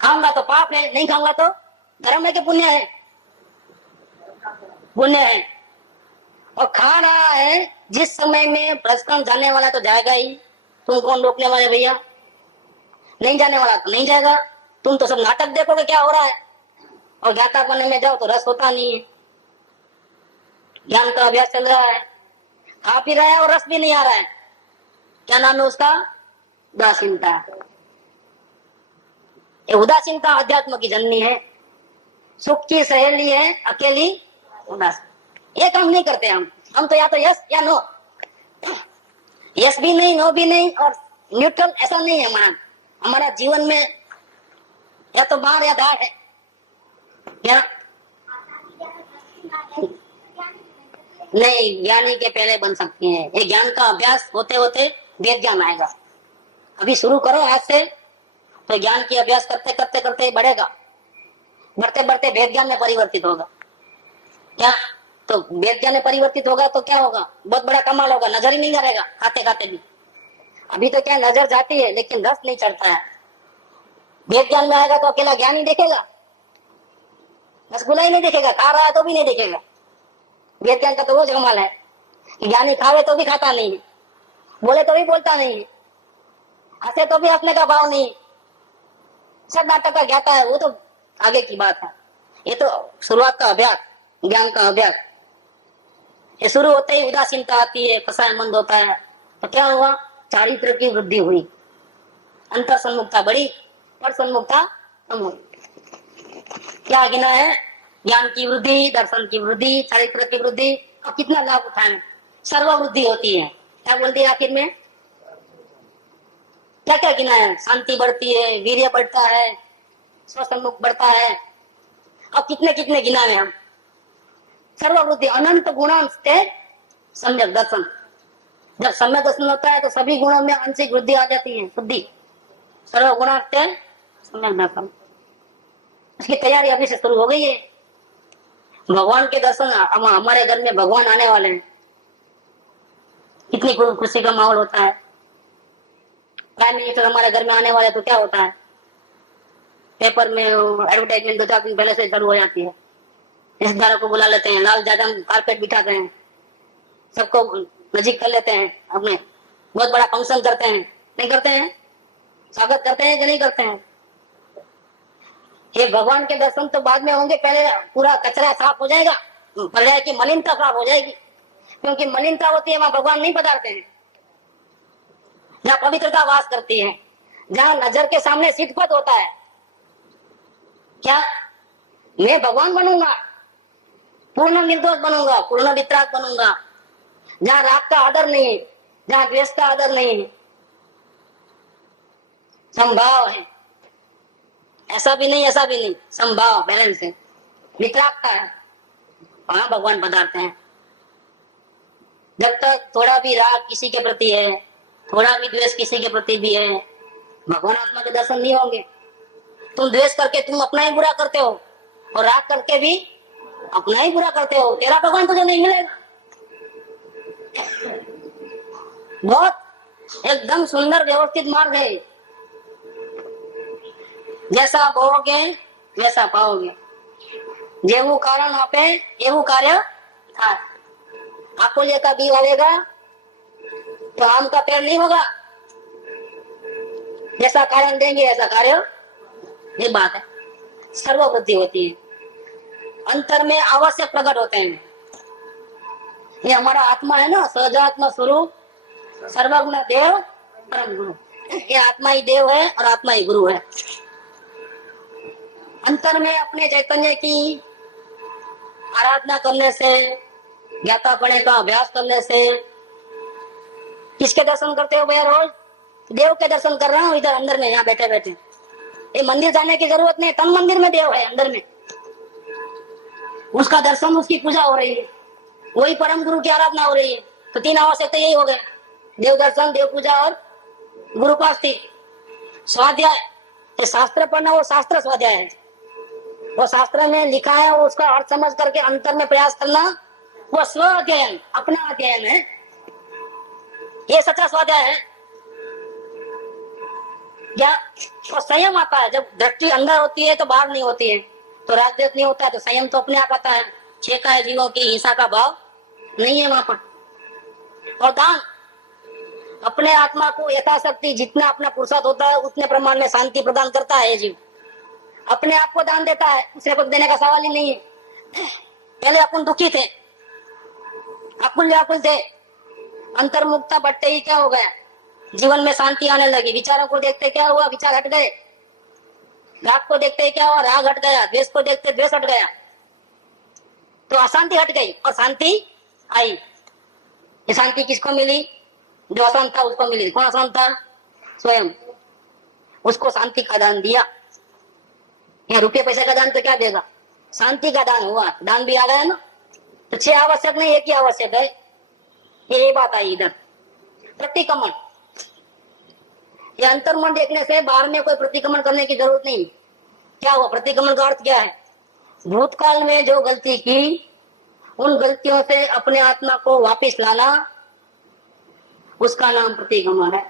खाऊंगा तो पाप है, नहीं खाऊंगा तो धर्म है कि पुण्य है, पुण्य है। और खा रहा है, जिस समय में प्रस्थान जाने वाला तो जाएगा ही, तुम कौन रोकने वाले भैया, नहीं जाने वाला तो नहीं जाएगा, तुम तो सब नाटक देखोगे क्या हो रहा है, और ज्ञाता बनने में जाओ तो रस होता नहीं है। ज्ञान का अभ्यास चल रहा है, खा पी रहा है और रस भी नहीं आ रहा है, क्या नाम है उसका, उदासीनता। ये उदासीनता अध्यात्म की जननी है, सुख की सहेली है अकेली उदासीन। ये काम नहीं करते हम तो या तो यस या नो, यस भी नहीं नो भी नहीं और न्यूट्रल, ऐसा नहीं है हमारा। हमारा जीवन में या तो बाहर या दार है, क्या नहीं, ज्ञानी के पहले बन सकती है। ये ज्ञान का अभ्यास होते होते वेद ज्ञान आएगा। अभी शुरू करो आज से, तो ज्ञान की अभ्यास करते करते करते बढ़ेगा, बढ़ते बढ़ते वेद ज्ञान में परिवर्तित होगा। क्या, तो वेद ज्ञान में परिवर्तित होगा तो क्या होगा, बहुत बड़ा कमाल होगा, नजर ही नहीं करेगा खाते खाते भी। अभी तो क्या नजर जाती है लेकिन रस नहीं चढ़ता है। वेद ज्ञान में आएगा तो अकेला ज्ञान ही देखेगा, रसगुल्ला ही नहीं देखेगा, खा रहा है तो भी नहीं देखेगा। वेद ज्ञान का तो वो कमाल है कि ज्ञानी खावे तो भी खाता नहीं है, बोले तो भी बोलता नहीं है, हंसे तो भी हंसने का भाव नहीं, सब नाटक का ज्ञाता है, वो तो आगे की बात है। ये तो शुरुआत का अभ्यास, ज्ञान का अभ्यास। ये शुरू होते ही उदासीनता आती है, कसाय मंद होता है, तो क्या हुआ, चारित्र की वृद्धि हुई, अंतर सन्मुखता बढ़ी, पर सन्मुखता कम हुई। क्या गिना है, ज्ञान की वृद्धि, दर्शन की वृद्धि, चारित्र की वृद्धि। अब कितना लाभ उठाए, सर्ववृद्धि होती है। क्या बोलती है आखिर में, क्या क्या गिना है, शांति बढ़ती है, वीर्य बढ़ता है, स्वसन्मुख बढ़ता है। अब कितने कितने गिना है हम, सर्ववृद्धि, अनंत गुणांश थे सम्यक दर्शन। जब सम्यक दर्शन होता है तो सभी गुणों में आंशिक वृद्धि आ जाती है, शुद्धि। सर्व गुणांश थे सम्यक दर्शन, इसकी तैयारी अभी से शुरू हो गई है। भगवान के दर्शन, हमारे घर में भगवान आने वाले हैं, कितनी खुशी का माहौल होता है। प्राइम मिनिस्टर हमारे घर में आने वाले तो क्या होता है, पेपर में एडवर्टाइजमेंट 2-4 दिन पहले से चालू हो जाती है। रिश्तेदारों को बुला लेते हैं, लाल जादम कारपेट बिठाते हैं, सबको नजीक कर लेते हैं, अपने बहुत बड़ा फंक्शन करते हैं, नहीं करते हैं, स्वागत करते हैं कि नहीं करते हैं। ये भगवान के दर्शन तो बाद में होंगे, पहले पूरा कचरा साफ हो जाएगा, पर्याय की मलिनता साफ हो जाएगी, क्योंकि मलिनता होती है वहां भगवान नहीं पधारते हैं। जहाँ पवित्रता वास करती है, जहाँ नजर के सामने सिद्धपद होता है, क्या मैं भगवान बनूंगा, पूर्ण निर्दोष बनूंगा, पूर्ण वितराग बनूंगा, जहाँ राग का आदर नहीं है, जहाँ द्वेष का आदर नहीं है, संभाव है, ऐसा भी नहीं ऐसा भी नहीं, संभाव बैलेंस है, वितरागता है, वहां भगवान पधारते हैं। जब तक थोड़ा भी राग किसी के प्रति है, थोड़ा भी द्वेष किसी के प्रति भी है, भगवान आत्मा के दर्शन नहीं होंगे। तुम द्वेष करके तुम अपना ही बुरा करते हो और राग करके भी अपना ही बुरा करते हो, तेरा भगवान तुझे नहीं मिलेगा। बहुत एकदम सुंदर व्यवस्थित मार्ग है, जैसा बोओगे वैसा पाओगे, जेवू कारण आपे एवं कार्य था। आकोले का बीज आएगा तो आम का पेड़ नहीं होगा, जैसा कारण देंगे ऐसा कार्य, ये बात है। सर्वबुद्धि होती है, अंतर में आवश्यक प्रकट होते हैं। ये हमारा आत्मा है ना, सहजात्मा स्वरूप सर्वगुण देव परम गुरु, ये आत्मा ही देव है और आत्मा ही गुरु है। अंतर में अपने चैतन्य की आराधना करने से, ज्ञातापने का अभ्यास करने से, किसके दर्शन करते हो भैया? रोज देव के दर्शन कर रहा हूँ इधर अंदर में, यहाँ बैठे बैठे। ये मंदिर जाने की जरूरत नहीं, तन मंदिर में देव है अंदर में, उसका दर्शन, उसकी पूजा हो रही है, वही परम गुरु की आराधना हो रही है। तो तीन आवश्यकता यही हो गए, देव दर्शन, देव पूजा और गुरु उपासना। स्वाध्याय, तो शास्त्र पढ़ना वो शास्त्र स्वाध्याय है, वो शास्त्र में लिखा है वो उसका अर्थ समझ करके अंतर में प्रयास करना, वो स्व अध्ययन, अपना अध्ययन है, ये सच्चा स्वाध्याय है। क्या तो संयम आता है, जब दृष्टि अंदर होती है तो बाहर नहीं होती है, तो राग द्वेष नहीं होता है, तो संयम तो अपने आप आता है। छेका है जीवों की, हिंसा का भाव नहीं है वहां पर। और दान, अपने आत्मा को यथाशक्ति जितना अपना पुरुषार्थ होता है उतने प्रमाण में शांति प्रदान करता है जीव, अपने आप को दान देता है, दूसरे को देने का सवाल ही नहीं है। पहले अपन दुखी थे, अकुल व्याकुल थे, अंतर्मुखता बढ़ते ही क्या हो गया, जीवन में शांति आने लगी। विचारों को देखते क्या हुआ, विचार हट गए, राग को देखते ही क्या हुआ, राग हट गया, द्वेष को देखते द्वेष हट गया, तो अशांति हट गई और शांति आई। ये शांति किसको मिली? जो अशांत था उसको मिली। कौन अशांत था? स्वयं, उसको शांति का दान दिया। यहाँ रुपये पैसे का दान तो क्या देगा, शांति का दान हुआ, दान भी आ गया ना। तो 6 आवश्यक नहीं, एक ही आवश्यक है, ये बात आई इधर। प्रतिक्रमण, ये अंतर्मन देखने से बाहर में कोई प्रतिक्रमण करने की जरूरत नहीं। क्या हुआ? प्रतिक्रमण का अर्थ क्या है? भूतकाल में जो गलती की, उन गलतियों से अपने आत्मा को वापस लाना, उसका नाम प्रतिक्रमण है।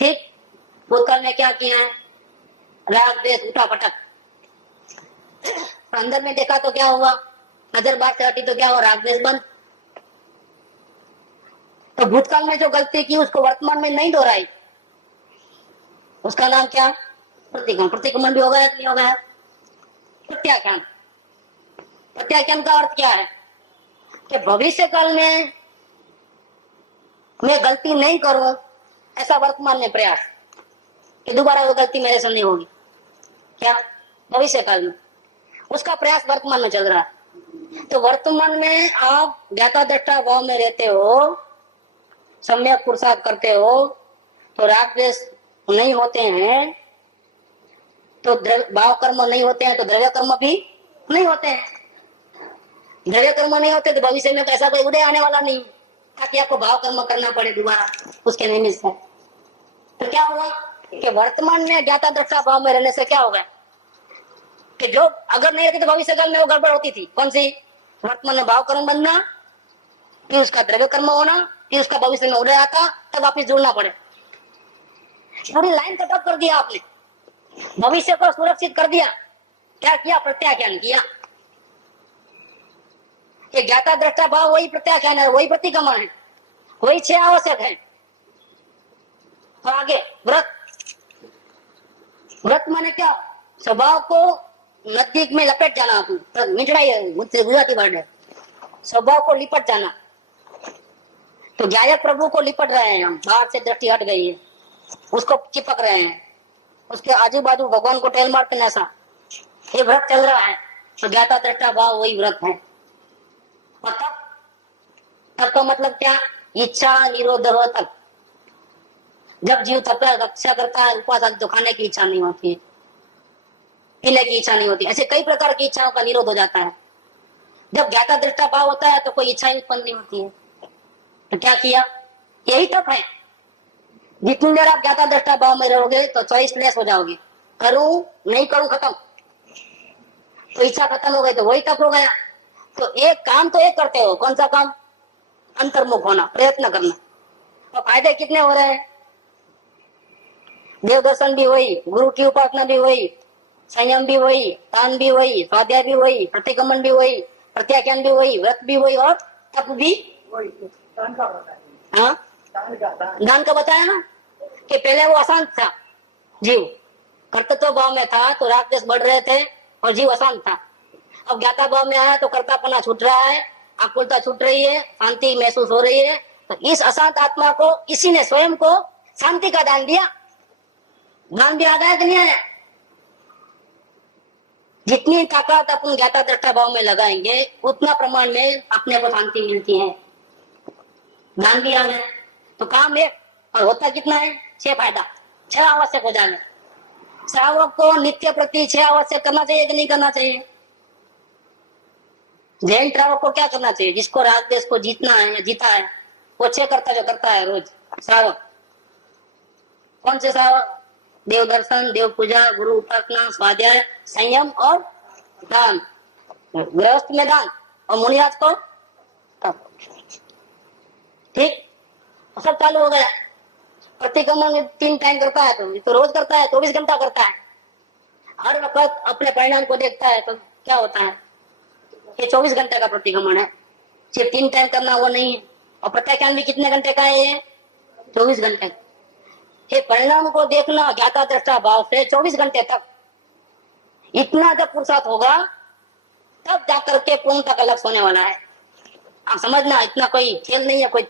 ठीक, भूतकाल में क्या किया है? राग द्वेष उठा पटक, अंदर में देखा तो क्या हुआ, नजर बात से हटी तो क्या हुआ, राग द्वेष बंद। तो भूतकाल में जो गलती की उसको वर्तमान में नहीं दोहराई, उसका नाम क्या? प्रतिक्रमण। प्रतिक्रमण भी हो गया नहीं हो गया? प्रत्याख्यान, प्रत्याख्यान का अर्थ क्या है कि भविष्य काल में मैं गलती नहीं करूं, ऐसा वर्तमान में प्रयास कि दोबारा वो गलती मेरे से नहीं होगी। क्या? भविष्य काल में उसका प्रयास वर्तमान में चल रहा है। तो वर्तमान में आप ज्ञाता दृष्टा भाव में रहते हो, सम्यक पुरुषार्थ करते हो, तो राग द्वेष नहीं होते हैं, तो भाव कर्म नहीं होते हैं, तो द्रव्य कर्म भी नहीं होते हैं। द्रव्य कर्म नहीं होते तो भविष्य में ऐसा कोई उदय आने वाला नहीं, ताकि आपको भाव कर्म करना पड़े दोबारा उसके निमित्त से। तो क्या होगा कि वर्तमान में ज्ञाता दृष्टा भाव में रहने से क्या होगा कि जो अगर नहीं रहती तो भविष्य काल में वो गड़बड़ होती थी। कौन सी? वर्तमान में भाव कर्म बनना, फिर उसका द्रव्य कर्म होना, फिर उसका भविष्य में उदय आता, तब वापिस जुड़ना पड़े। पूरी लाइन कट ऑफ कर दिया आपने, भविष्य को सुरक्षित कर दिया। क्या किया? प्रत्याख्यान किया। ये ज्ञाता दृष्टा भाव वही प्रत्याख्यान है, वही प्रतिक्रमण है, वही 6 आवश्यक है। और आगे व्रत, व्रत माने क्या? स्वभाव को नजदीक में लपेट जाना, मिटड़ाई है, मुझसे गुजराती वर्ड है, स्वभाव को लिपट जाना। तो गायक प्रभु को लिपट रहे हैं हम, बाहर से दृष्टि हट गई है, उसको चिपक रहे हैं, उसके आजू बाजू भगवान को टहल मारते हैं, ऐसा ये व्रत चल रहा है। तो ज्ञाता दृष्टा भाव वही व्रत है। और तब का मतलब क्या, इच्छा निरोध हो तक। जब जीव तपस्या करता है, उपवास आदि, तो खाने की इच्छा नहीं होती है, पीने की इच्छा नहीं होती, ऐसे कई प्रकार की इच्छाओं का निरोध हो जाता है। जब ज्ञाता दृष्टा भाव होता है तो कोई इच्छा ही उत्पन्न नहीं होती है। तो क्या किया, यही तप है। जितनी देर आप ज्ञाता दृष्टा भाव में रहोगे तो चॉइसलेस हो जाओगे, करूं नहीं करूं खत्म, तो इच्छा खत्म हो गई, तो वही तप हो गया। तो एक काम तो एक करते हो, कौन सा काम, अंतर्मुख होना, प्रयत्न करना। और फायदे कितने हो रहे हैं, देव दर्शन भी वही, गुरु की उपासना भी वही, संयम भी वही, दान भी वही, स्वाध्याय भी वही, प्रतिगमन भी वही, प्रत्याख्यान भी वही, व्रत भी वही, और तप भी वही। दान का बताया, हाँ दान का बताया ना, कि पहले वो अशांत था, जीव कर्तृत्व भाव में था तो राग द्वेष बढ़ रहे थे और जीव अशांत था। अब ज्ञाता भाव में आया तो कर्तापना छूट रहा है, आकुलता छूट रही है, शांति महसूस हो रही है। तो इस अशांत आत्मा को इसी ने स्वयं को शांति का दान दिया। दान भी आ गया कि नहीं आया। जितनी ताकत अपन ज्ञाता दृष्टा भाव में लगाएंगे उतना प्रमाण में अपने को शांति मिलती है। दान भी आ गया तो काम एक, और होता कितना है, 6 फायदा, 6 आवश्यक हो जाने। श्रावक को नित्य प्रति 6 आवश्यक करना चाहिए कि नहीं करना चाहिए। जैन श्रावक को क्या करना चाहिए, जिसको राग देश को जीतना है या जीता है वो 6 करता है रोज श्रावक। कौन से श्रावक, देव दर्शन, देव पूजा, गुरु उपासना, स्वाध्याय, संयम और दान। गृहस्थ में दान और मुनिराज को तप। ठीक, सब चालू हो गया। प्रतिक्रमण 3 टाइम करता है तो रोज करता है, 24 घंटा करता है, हर वक्त अपने परिणाम को देखता है। तो क्या होता है, ये 24 घंटे का प्रतिक्रमण है, सिर्फ 3 टाइम करना वो नहीं है। और प्रत्याख्यान भी कितने घंटे का है, ये 24 घंटे। ये परिणाम को देखना ज्ञाता दृष्टा भाव से 24 घंटे तक, इतना जब पुरुषार्थ होगा तब जाकर के पूर्ण तक अलग होने वाला है। आप समझना, इतना कोई खेल नहीं है। कोई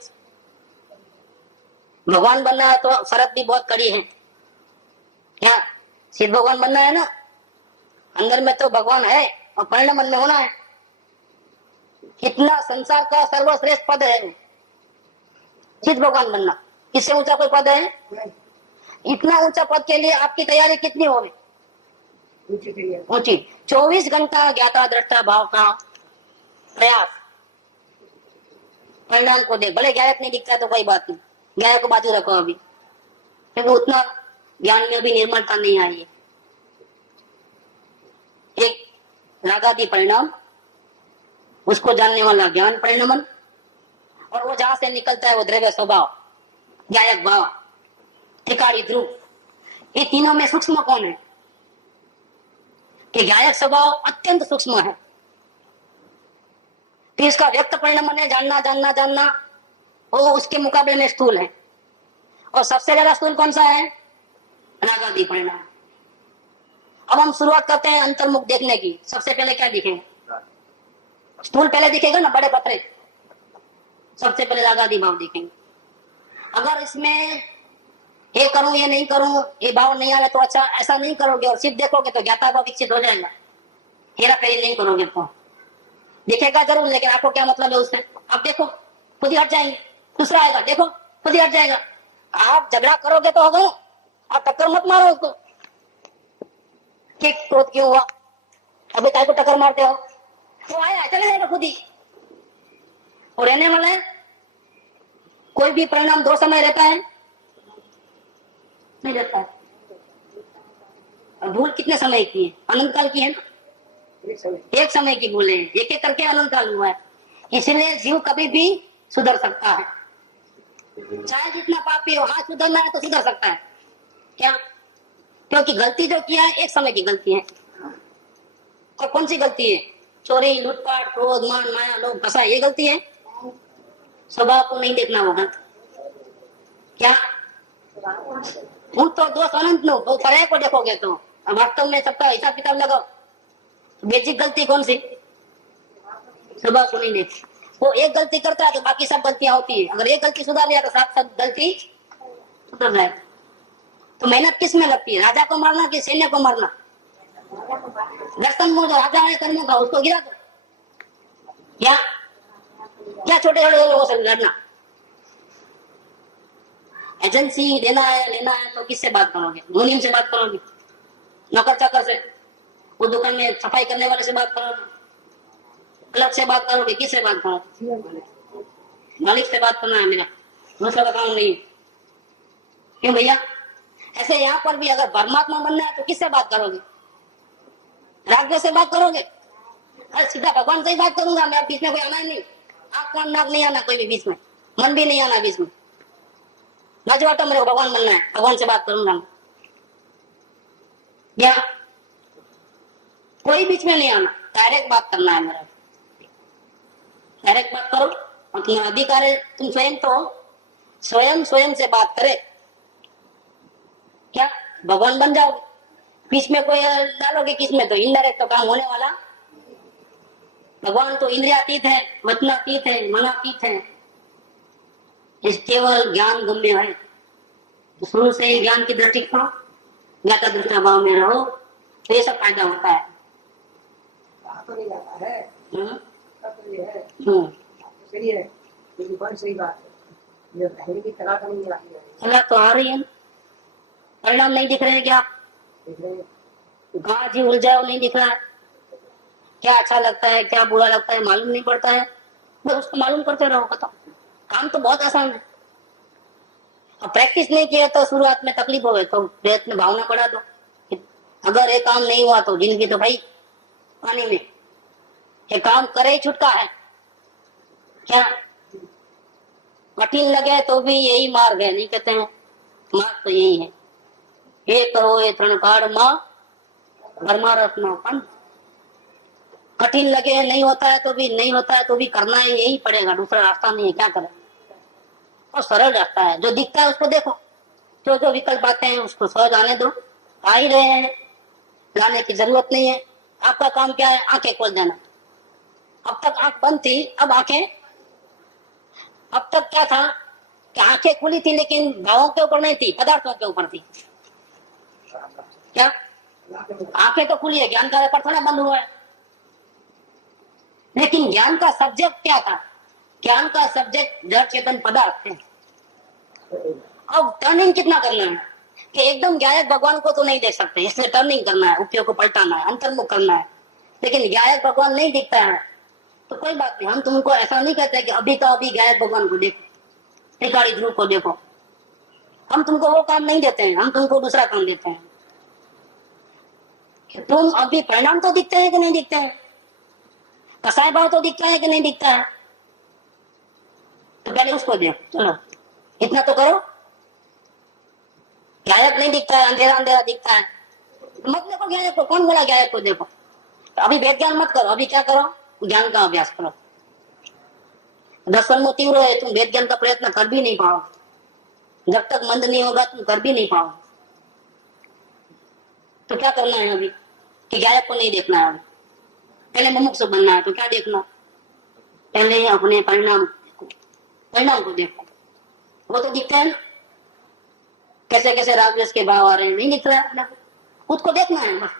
भगवान बनना है तो शरत भी बहुत कड़ी है। क्या सिद्ध भगवान बनना है ना, अंदर में तो भगवान है और परिणाम मन में होना है। कितना संसार का सर्वश्रेष्ठ पद है सिद्ध भगवान बनना, इससे ऊंचा कोई पद है। इतना ऊंचा पद के लिए आपकी तैयारी कितनी होगी, ऊंची। 24 घंटा ज्ञाता दृष्टा भाव का प्रयास, परिणाम को देख। भले गायक नहीं दिखता तो कोई बात नहीं, गायक को बाजू रखो अभी, क्योंकि उतना ज्ञान में भी निर्मलता नहीं आई है। एक रागादि परिणाम, उसको जानने वाला ज्ञान परिणमन, और वो जहां से निकलता है वो द्रव्य स्वभाव, गायक भाव, त्रिकाली ध्रुव। ये तीनों में सूक्ष्म कौन है, कि गायक स्वभाव अत्यंत सूक्ष्म है। तो इसका व्यक्त परिणमन है, जानना जानना जानना, वो उसके मुकाबले में स्थूल है। और सबसे ज्यादा स्थूल कौन सा है, रागादि परिणाम। अब हम शुरुआत करते हैं अंतर्मुख देखने की। सबसे पहले क्या दिखेगा, स्थूल पहले दिखेगा ना, बड़े पत्रे। सबसे पहले रागादि भाव दिखेंगे। अगर इसमें ये करूं ये नहीं करूं, ये भाव नहीं आ रहा तो अच्छा, ऐसा नहीं करोगे और सिर्फ देखोगे तो ज्ञाता भाव विकसित हो जाएगा। हेरा फेरी नहीं करोगे तो दिखेगा जरूर, लेकिन आपको क्या मतलब है उससे। आप देखो खुद ही हट जाएंगे, दूसरा आएगा, देखो खुद ही हट जाएगा। आप झगड़ा करोगे तो होगा, आप टक्कर मत मारो उसको कि क्रोध क्यों हुआ, अभी काय को टक्कर मारते हो, तो आया चले जाएगा खुद ही। और रहने वाला है, कोई भी परिणाम 2 समय रहता है, नहीं रहता है। और भूल कितने समय की है, अनंत काल की है ना, एक समय की भूल है, एक एक करके अनंत काल हुआ है। इसलिए जीव कभी भी सुधर सकता है, चाहे जितना पापी हो। हाथ सुधरना है तो सुधर सकता है, क्या, क्योंकि गलती जो किया है एक समय की गलती है। और कौन सी गलती है, चोरी, लूटपाट, क्रोध, मान, माया, लोभ, फसा, ये गलती है। स्वभाव को नहीं देखना होगा, क्या हूँ तो दोष अनंत नो, तो पर्याय को देखोगे तो वास्तव में सबका हिसाब किताब लगाओ। बेसिक गलती कौन सी, स्वभाव को नहीं देख। वो एक गलती करता है तो बाकी सब गलतियां होती है। अगर एक गलती सुधार लिया तो सब गलती सुधर जाए। तो मेहनत किस में लगती है, राजा को मारना कि सैन्य को मारना, दर्शन में जो राजा है कर्मों का उसको गिरा दो। क्या क्या छोटे छोटे लोगों से लड़ना? एजेंसी देना है लेना है तो किससे बात करोगे? मुनीम से बात करोगे, नौकर चाकर से, उस दुकान में सफाई करने वाले से बात करोगे, क्लर्क से बात करोगे, किससे बात करोगे? मालिक से बात करना है मेरा, दूसरा का काम नहीं। क्यों भैया? ऐसे यहाँ पर भी अगर परमात्मा बनना है तो किससे बात करोगे? राजद्रोह से बात करोगे? अरे सीधा भगवान से ही बात करूंगा मैं, बीच में कोई आना ही नहीं, आंख कान नाक नहीं आना कोई भी बीच में, मन भी नहीं आना बीच में। नजवाटा मेरे को भगवान बनना है, भगवान से बात करूंगा मैं। क्या कोई बीच में नहीं आना, डायरेक्ट बात करना है मेरा, डायरेक्ट बात करो। और तुम्हारा अधिकार है, तुम स्वयं तो स्वयं स्वयं से बात करे, क्या भगवान बन जाओगे? बीच में कोई डालोगे किसमें तो इनडायरेक्ट तो काम होने वाला। भगवान तो इंद्रियातीत है, वचनातीत है, मनातीत है, इस केवल ज्ञान गम्य है। तो शुरू से ही ज्ञान की दृष्टि करो, ज्ञाता दृष्टा भाव में रहो तो ये सब फायदा होता है। तो नहीं जाता है, हम्म, तो ये है, हम्म। सही है, लेकिन बहुत सही बात है। ये पहले की तरह तो नहीं आती है, सलाह तो आ रही है, परिणाम नहीं दिख रहे हैं क्या? देख रहे हैं। कहाँ जी उलझा नहीं दिख रहा है, क्या अच्छा लगता है क्या बुरा लगता है मालूम नहीं पड़ता है, बस उसको मालूम करते रहो, खत्म। काम तो बहुत आसान है। अब प्रैक्टिस नहीं किया तो शुरुआत में तकलीफ हो गई तो प्रयत्न भावना बढ़ा दो। अगर ये काम नहीं हुआ तो जिंदगी तो भाई पानी में, ये काम करे ही छुटका है। क्या कठिन लगे तो भी यही मार्ग है, नहीं कहते हैं? मार्ग तो यही है, ये करो ये त्रणकार माँ परमारथ माँ पंथ। कठिन लगे नहीं होता है तो भी नहीं होता है तो भी करना है, यही पड़ेगा, दूसरा रास्ता नहीं है। क्या करें? और सरल रास्ता है, जो दिखता है उसको देखो, जो जो विकल्प आते हैं उसको सहज आने दो। आ ही रहे हैं, लाने की जरूरत नहीं है। आपका काम क्या है? आंखें खोल देना। अब तक आंख बंद थी, अब आंखें, अब तक क्या था कि आंखें खुली थी लेकिन भावों के ऊपर नहीं थी, पदार्थों के ऊपर थी। क्या आंखें तो खुली है, ज्ञान का व्यापार थोड़ा बंद हुआ है, लेकिन ज्ञान का सब्जेक्ट क्या था? ज्ञान का सब्जेक्ट जड़ चेतन पदार्थ थे। अब टर्निंग कितना करना है कि एकदम गायक भगवान को तो नहीं देख सकते, इसलिए टर्निंग करना है, उपयोग को पलटाना है, अंतर्मुख करना है। लेकिन गायक भगवान नहीं दिखता है तो कोई बात नहीं, हम तुमको ऐसा नहीं कहते कि अभी का अभी गायक भगवान को देखो, भिखारी ध्रुव को देखो। हम तुमको वो काम नहीं देते हैं, हम तुमको दूसरा काम देते हैं। तुम अभी परिणाम तो दिखते हैं कि नहीं दिखते हैं, कसाय भाव तो दिखता है कि नहीं दिखता है, तो पहले उसको देखो। चलो इतना तो करो। गायक नहीं दिखता है, अंधेरा अंधेरा दिखता है, मत देखो गायक को। कौन बोला गायक को देखो? तो अभी वेद ज्ञान मत करो, अभी क्या करो? ज्ञान का अभ्यास करो। दर्शन में तीव्र है, तुम वेद ज्ञान का प्रयत्न कर भी नहीं पाओ, जब तक मंद नहीं होगा तुम कर भी नहीं पाओ। तो क्या करना है अभी कि गायक को नहीं देखना है, पहले मुमुक्ष बनना है। तो क्या देखना? पहले अपने परिणाम को देखो। वो तो दिखता है ना, कैसे कैसे रागद्वेष के भाव आ रहे हैं, नहीं दिख रहा है, खुद को देखना है बस।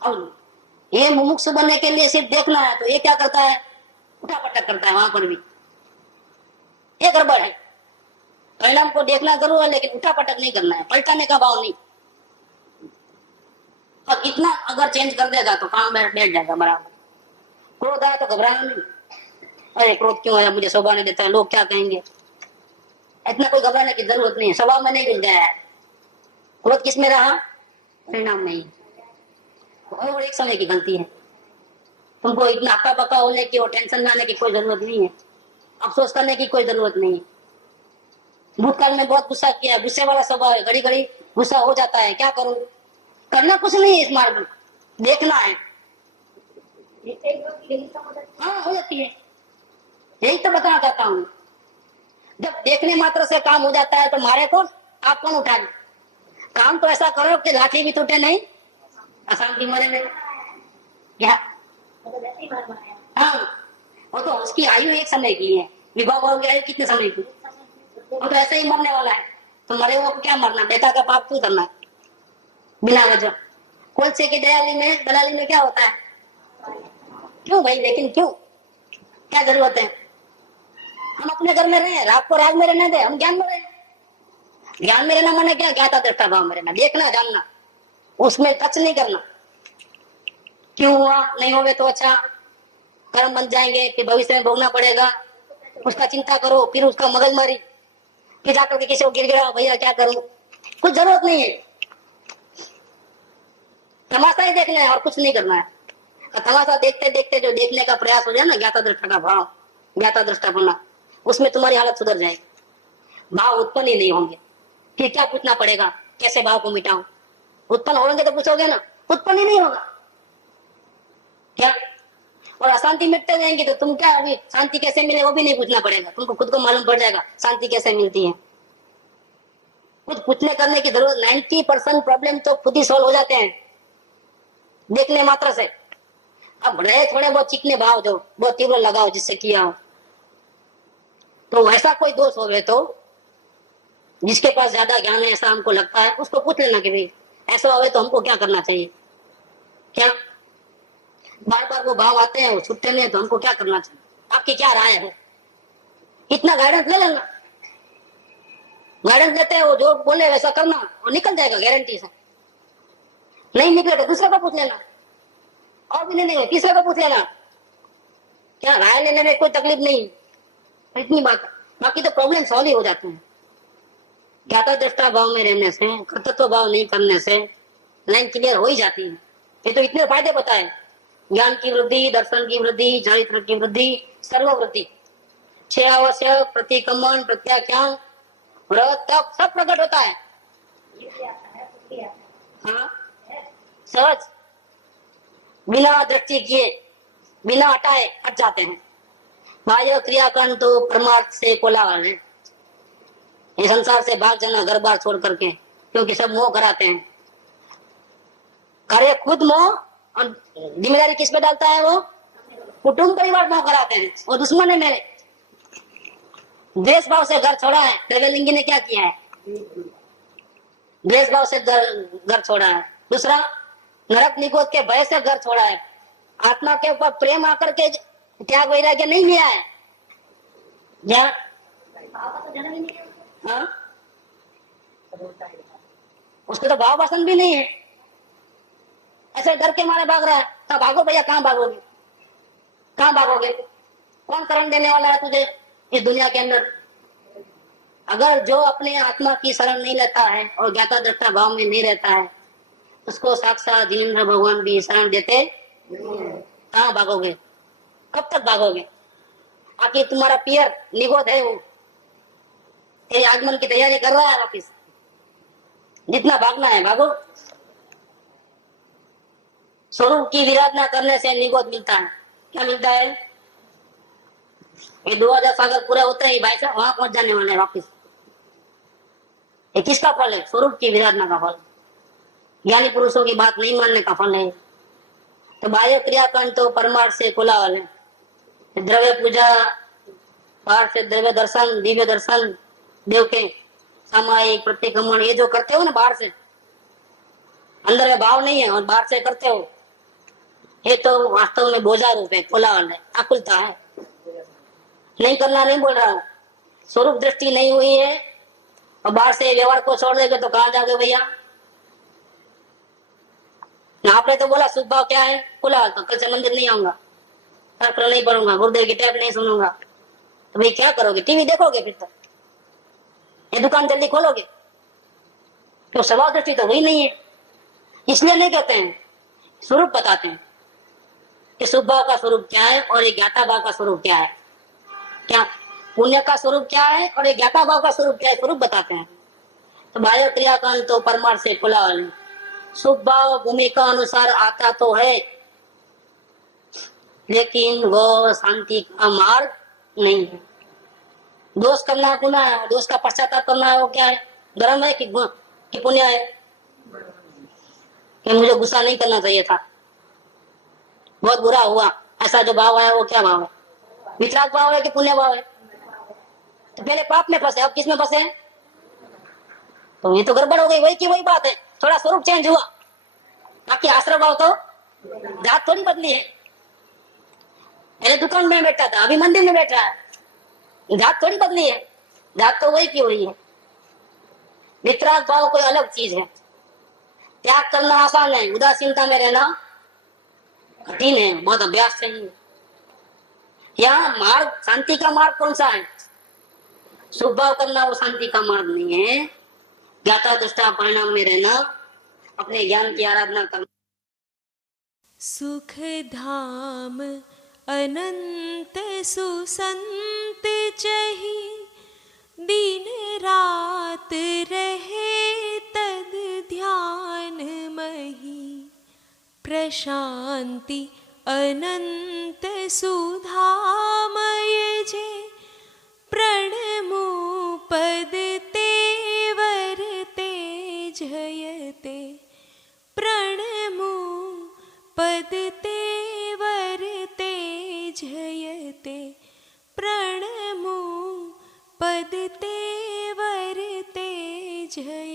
और ये मुमुक्ष बनने के लिए सिर्फ देखना है, तो ये क्या करता है? उठा पटक करता है, वहां पर भी ये गड़बड़ है। परिणाम को देखना जरूर है लेकिन उठा पटक नहीं करना है, पलटाने का भाव नहीं। और इतना अगर चेंज कर देगा तो काम बैठ जाएगा बराबर। क्रोध आया तो घबराना नहीं, अरे क्रोध क्यों आया, मुझे शोभा नहीं देता है, लोग क्या कहेंगे, इतना कोई घबराने की जरूरत नहीं है। स्वभाव में नहीं मिल गया है, क्रोध किस में रहा? परिणाम में ही। और एक समय की गलती है, तुमको इतना अक्का बक्का होने की और टेंशन लाने की कोई जरूरत नहीं है, अफसोस करने की कोई जरूरत नहीं है। भूतकाल में बहुत गुस्सा किया, गुस्से वाला स्वभाव है, घड़ी घड़ी गुस्सा हो जाता है, क्या करूं? करना कुछ नहीं है, इस मार्ग में देखना है। हाँ हो जाती है, यही तो बताना चाहता हूँ। जब देखने मात्र से काम हो जाता है तो मारे कौन? आप कौन उठाए? काम तो ऐसा करो कि लाठी भी टूटे नहीं, अशांति मरे नहीं। क्या? हाँ, वो तो उसकी आयु एक समय की है, विवाह हो गया कितने समय की, वो तो ऐसे ही मरने वाला है। तो मरे वो क्या मरना? बेटा का पाप क्यों करना बिना वजह? कोलसे की दलाली में क्या होता है? क्यों भाई, लेकिन क्यों, क्या जरूरत है? हम अपने घर में रहे, रात को रात में रहने दे, हम ज्ञान में रहे। ज्ञान में रहना माने क्या? ज्ञाता दृष्टा भाव में रहना, देखना जानना, उसमें टच नहीं करना। क्यों हुआ, नहीं होवे तो अच्छा, कर्म बन जाएंगे, फिर भविष्य में भोगना पड़ेगा, उसका चिंता करो, फिर उसका मगजमारी, फिर जाकर के किसी को गिर गया, भैया क्या करूं, कुछ जरूरत नहीं है। तमाशा ही देखना है और कुछ नहीं करना है। और तमाशा देखते देखते जो देखने का प्रयास हो जाए ना, ज्ञाता दृष्टा का भाव, ज्ञाता दृष्टा बनना, उसमें तुम्हारी हालत सुधर जाएगी, भाव उत्पन्न ही नहीं होंगे। फिर क्या पूछना पड़ेगा, कैसे भाव को मिटाऊं? उत्पन्न होंगे तो पूछोगे ना, उत्पन्न ही नहीं होगा क्या? और अशांति मिटते जाएंगे तो तुम क्या, अभी शांति कैसे मिले वो भी नहीं पूछना पड़ेगा, तुमको खुद को मालूम पड़ जाएगा शांति कैसे मिलती है। कुछ पूछने करने की जरूरत, 90% प्रॉब्लम तो खुद ही सॉल्व हो जाते हैं देखने मात्र से। अब रहे थोड़े बहुत चिकने भाव जो बहुत तीव्र लगाओ जिससे किया हो, तो वैसा कोई दोष होवे तो जिसके पास ज्यादा ज्ञान है ऐसा हमको लगता है, उसको पूछ लेना कि भाई ऐसा होवे तो हमको क्या करना चाहिए। क्या बार बार वो भाव आते हैं, वो छूटते नहीं, तो हमको क्या करना चाहिए, आपकी क्या राय है? इतना गाइडेंस ले लेना, गाइडेंस लेते हैं, वो जो बोले वैसा करना और निकल जाएगा गारंटी से। नहीं निकले तो दूसरे को पूछ लेना, और भी नहीं तीसरे को पूछ लेना, क्या राय लेने में कोई तकलीफ नहीं, इतनी बात है। बाकी तो प्रॉब्लम सॉल्व ही हो जाते हैं। ज्ञाता दृष्टा भाव में रहने से, कर्तृत्व भाव नहीं करने से लाइन क्लियर हो ही जाती है। ये तो इतने फायदे बताए, ज्ञान की वृद्धि, दर्शन की वृद्धि, चरित्र की वृद्धि, सर्ववृद्धि, 6 आवश्यक, प्रतिक्रमण, प्रत्याख्यान, व्रत, तप, सब प्रकट होता है। हाँ सहज, बिना दृष्टि किए, बिना हटाए हट जाते हैं। बाह्य क्रियाकांड तो परमार्थ से कोलाहल है, ये संसार से भाग जाना घर बार छोड़ करके, क्योंकि सब मोह कराते हैं। करे खुद मोह और जिम्मेदारी किस पे डालता है? वो कुटुंब परिवार मोह कराते हैं, वो दुश्मन है मेरे। द्वेष भाव से घर छोड़ा है, ट्रेवलिंगी ने क्या किया है? द्वेष भाव से घर छोड़ा है। दूसरा, नरक निगोद के भय से घर छोड़ा है। आत्मा के ऊपर प्रेम आकर के त्याग वैराग्य नहीं लिया है। हाँ? उसके तो भाव वासन भी नहीं है, ऐसे डर के मारे भाग रहा है। तो भागो भैया, कहाँ भागोगे, कहाँ भागोगे? कौन करण देने वाला है तुझे इस दुनिया के अंदर? अगर जो अपने आत्मा की शरण नहीं लेता है और ज्ञाता दृष्टा भाव में नहीं रहता है, उसको साक्षात जिनेंद्र भगवान भी शरण देते, कहाँ भागोगे, कब तक भागोगे? आखिर तुम्हारा पियर निगोद है, वो ये आगमन की तैयारी कर रहा है वापिस, जितना भागना है भागो। स्वरूप की विराधना करने से निगोद मिलता है। क्या मिलता है? ये 2000 सागर पूरा होता ही भाई साहब वहां पहुंच जाने वाले हैं वापिस। ये किसका फल है? स्वरूप की विराधना का फल, ज्ञानी पुरुषों की बात नहीं मानने का फल है। तो बाह्य क्रियाकांड तो परमार्थ से कोलाहल है। द्रव्य पूजा, बाहर से द्रव्य दर्शन, दिव्य दर्शन, देव के सामायिक प्रतिक्रमण, ये जो करते हो ना बाहर से, अंदर में भाव नहीं है और बाहर से करते हो, ये तो वास्तव में बोझा रूप है, कोलाहल है, आकुलता है। नहीं करना नहीं बोल रहा हूँ, स्वरूप दृष्टि नहीं हुई है और बाहर से व्यवहार को छोड़ देंगे तो कहाँ जाओगे भैया? आपने तो बोला शुभ भाव क्या है, कोलाहल, तो कल से मंदिर नहीं आऊंगा, शास्त्र नहीं पढ़ूंगा, गुरुदेव की टेप नहीं सुनूंगा, तो भाई क्या करोगे? टीवी देखोगे, फिर तो ये दुकान जल्दी खोलोगे? तो स्वभाव दृष्टि तो वही नहीं है। इसलिए नहीं कहते हैं, स्वरूप बताते हैं कि शुभ भाव का स्वरूप क्या है और ये ज्ञाता भाव का स्वरूप क्या है। क्या पुण्य का स्वरूप क्या है और ये ज्ञाता भाव का स्वरूप क्या है, स्वरूप बताते हैं। तो बाह्य क्रियाकांड तो परमार्थ से कोलाहल है। शुभ भाव भूमिका अनुसार आता तो है, लेकिन वो शांति का मार्ग नहीं है। दोष करना गुनाह है, दोष का पश्चाताप करना है, वो क्या है? धर्म है कि पुण्य है? कि मुझे गुस्सा नहीं करना चाहिए था, बहुत बुरा हुआ, ऐसा जो भाव है वो क्या भाव है? वितराग भाव है कि पुण्य भाव है? तो पहले पाप में फंसे, अब किस में फंसे? तो ये तो गड़बड़ हो गई, वही की वही बात है, थोड़ा स्वरूप चेंज हुआ, बाकी आश्रय भाव तो जात थोड़ी बदली है। पहले दुकान में बैठा था, अभी मंदिर में बैठ रहा है, जात थोड़ी बदली है, जात तो वही की हुई है। वितराग भाव कोई अलग चीज है। त्याग करना आसान है, उदासीनता में रहना कठिन है, बहुत अभ्यास चाहिए। यहाँ मार्ग, शांति का मार्ग कौन सा है? शुभ भाव करना वो शांति का मार्ग नहीं है। ज्ञाता दृष्टा परिणाम में रहना, अपने ज्ञान की आराधना करना। सुख धाम अनंत सुसंत चही, दिन रात रहे तद ध्यान मही। प्रशांति अनंत सुधामय जे, प्रणमो पद तेवर तेजयते। प्रणमो पद तेवर तेजयते। प्रणमो पद तेवर तेजयते।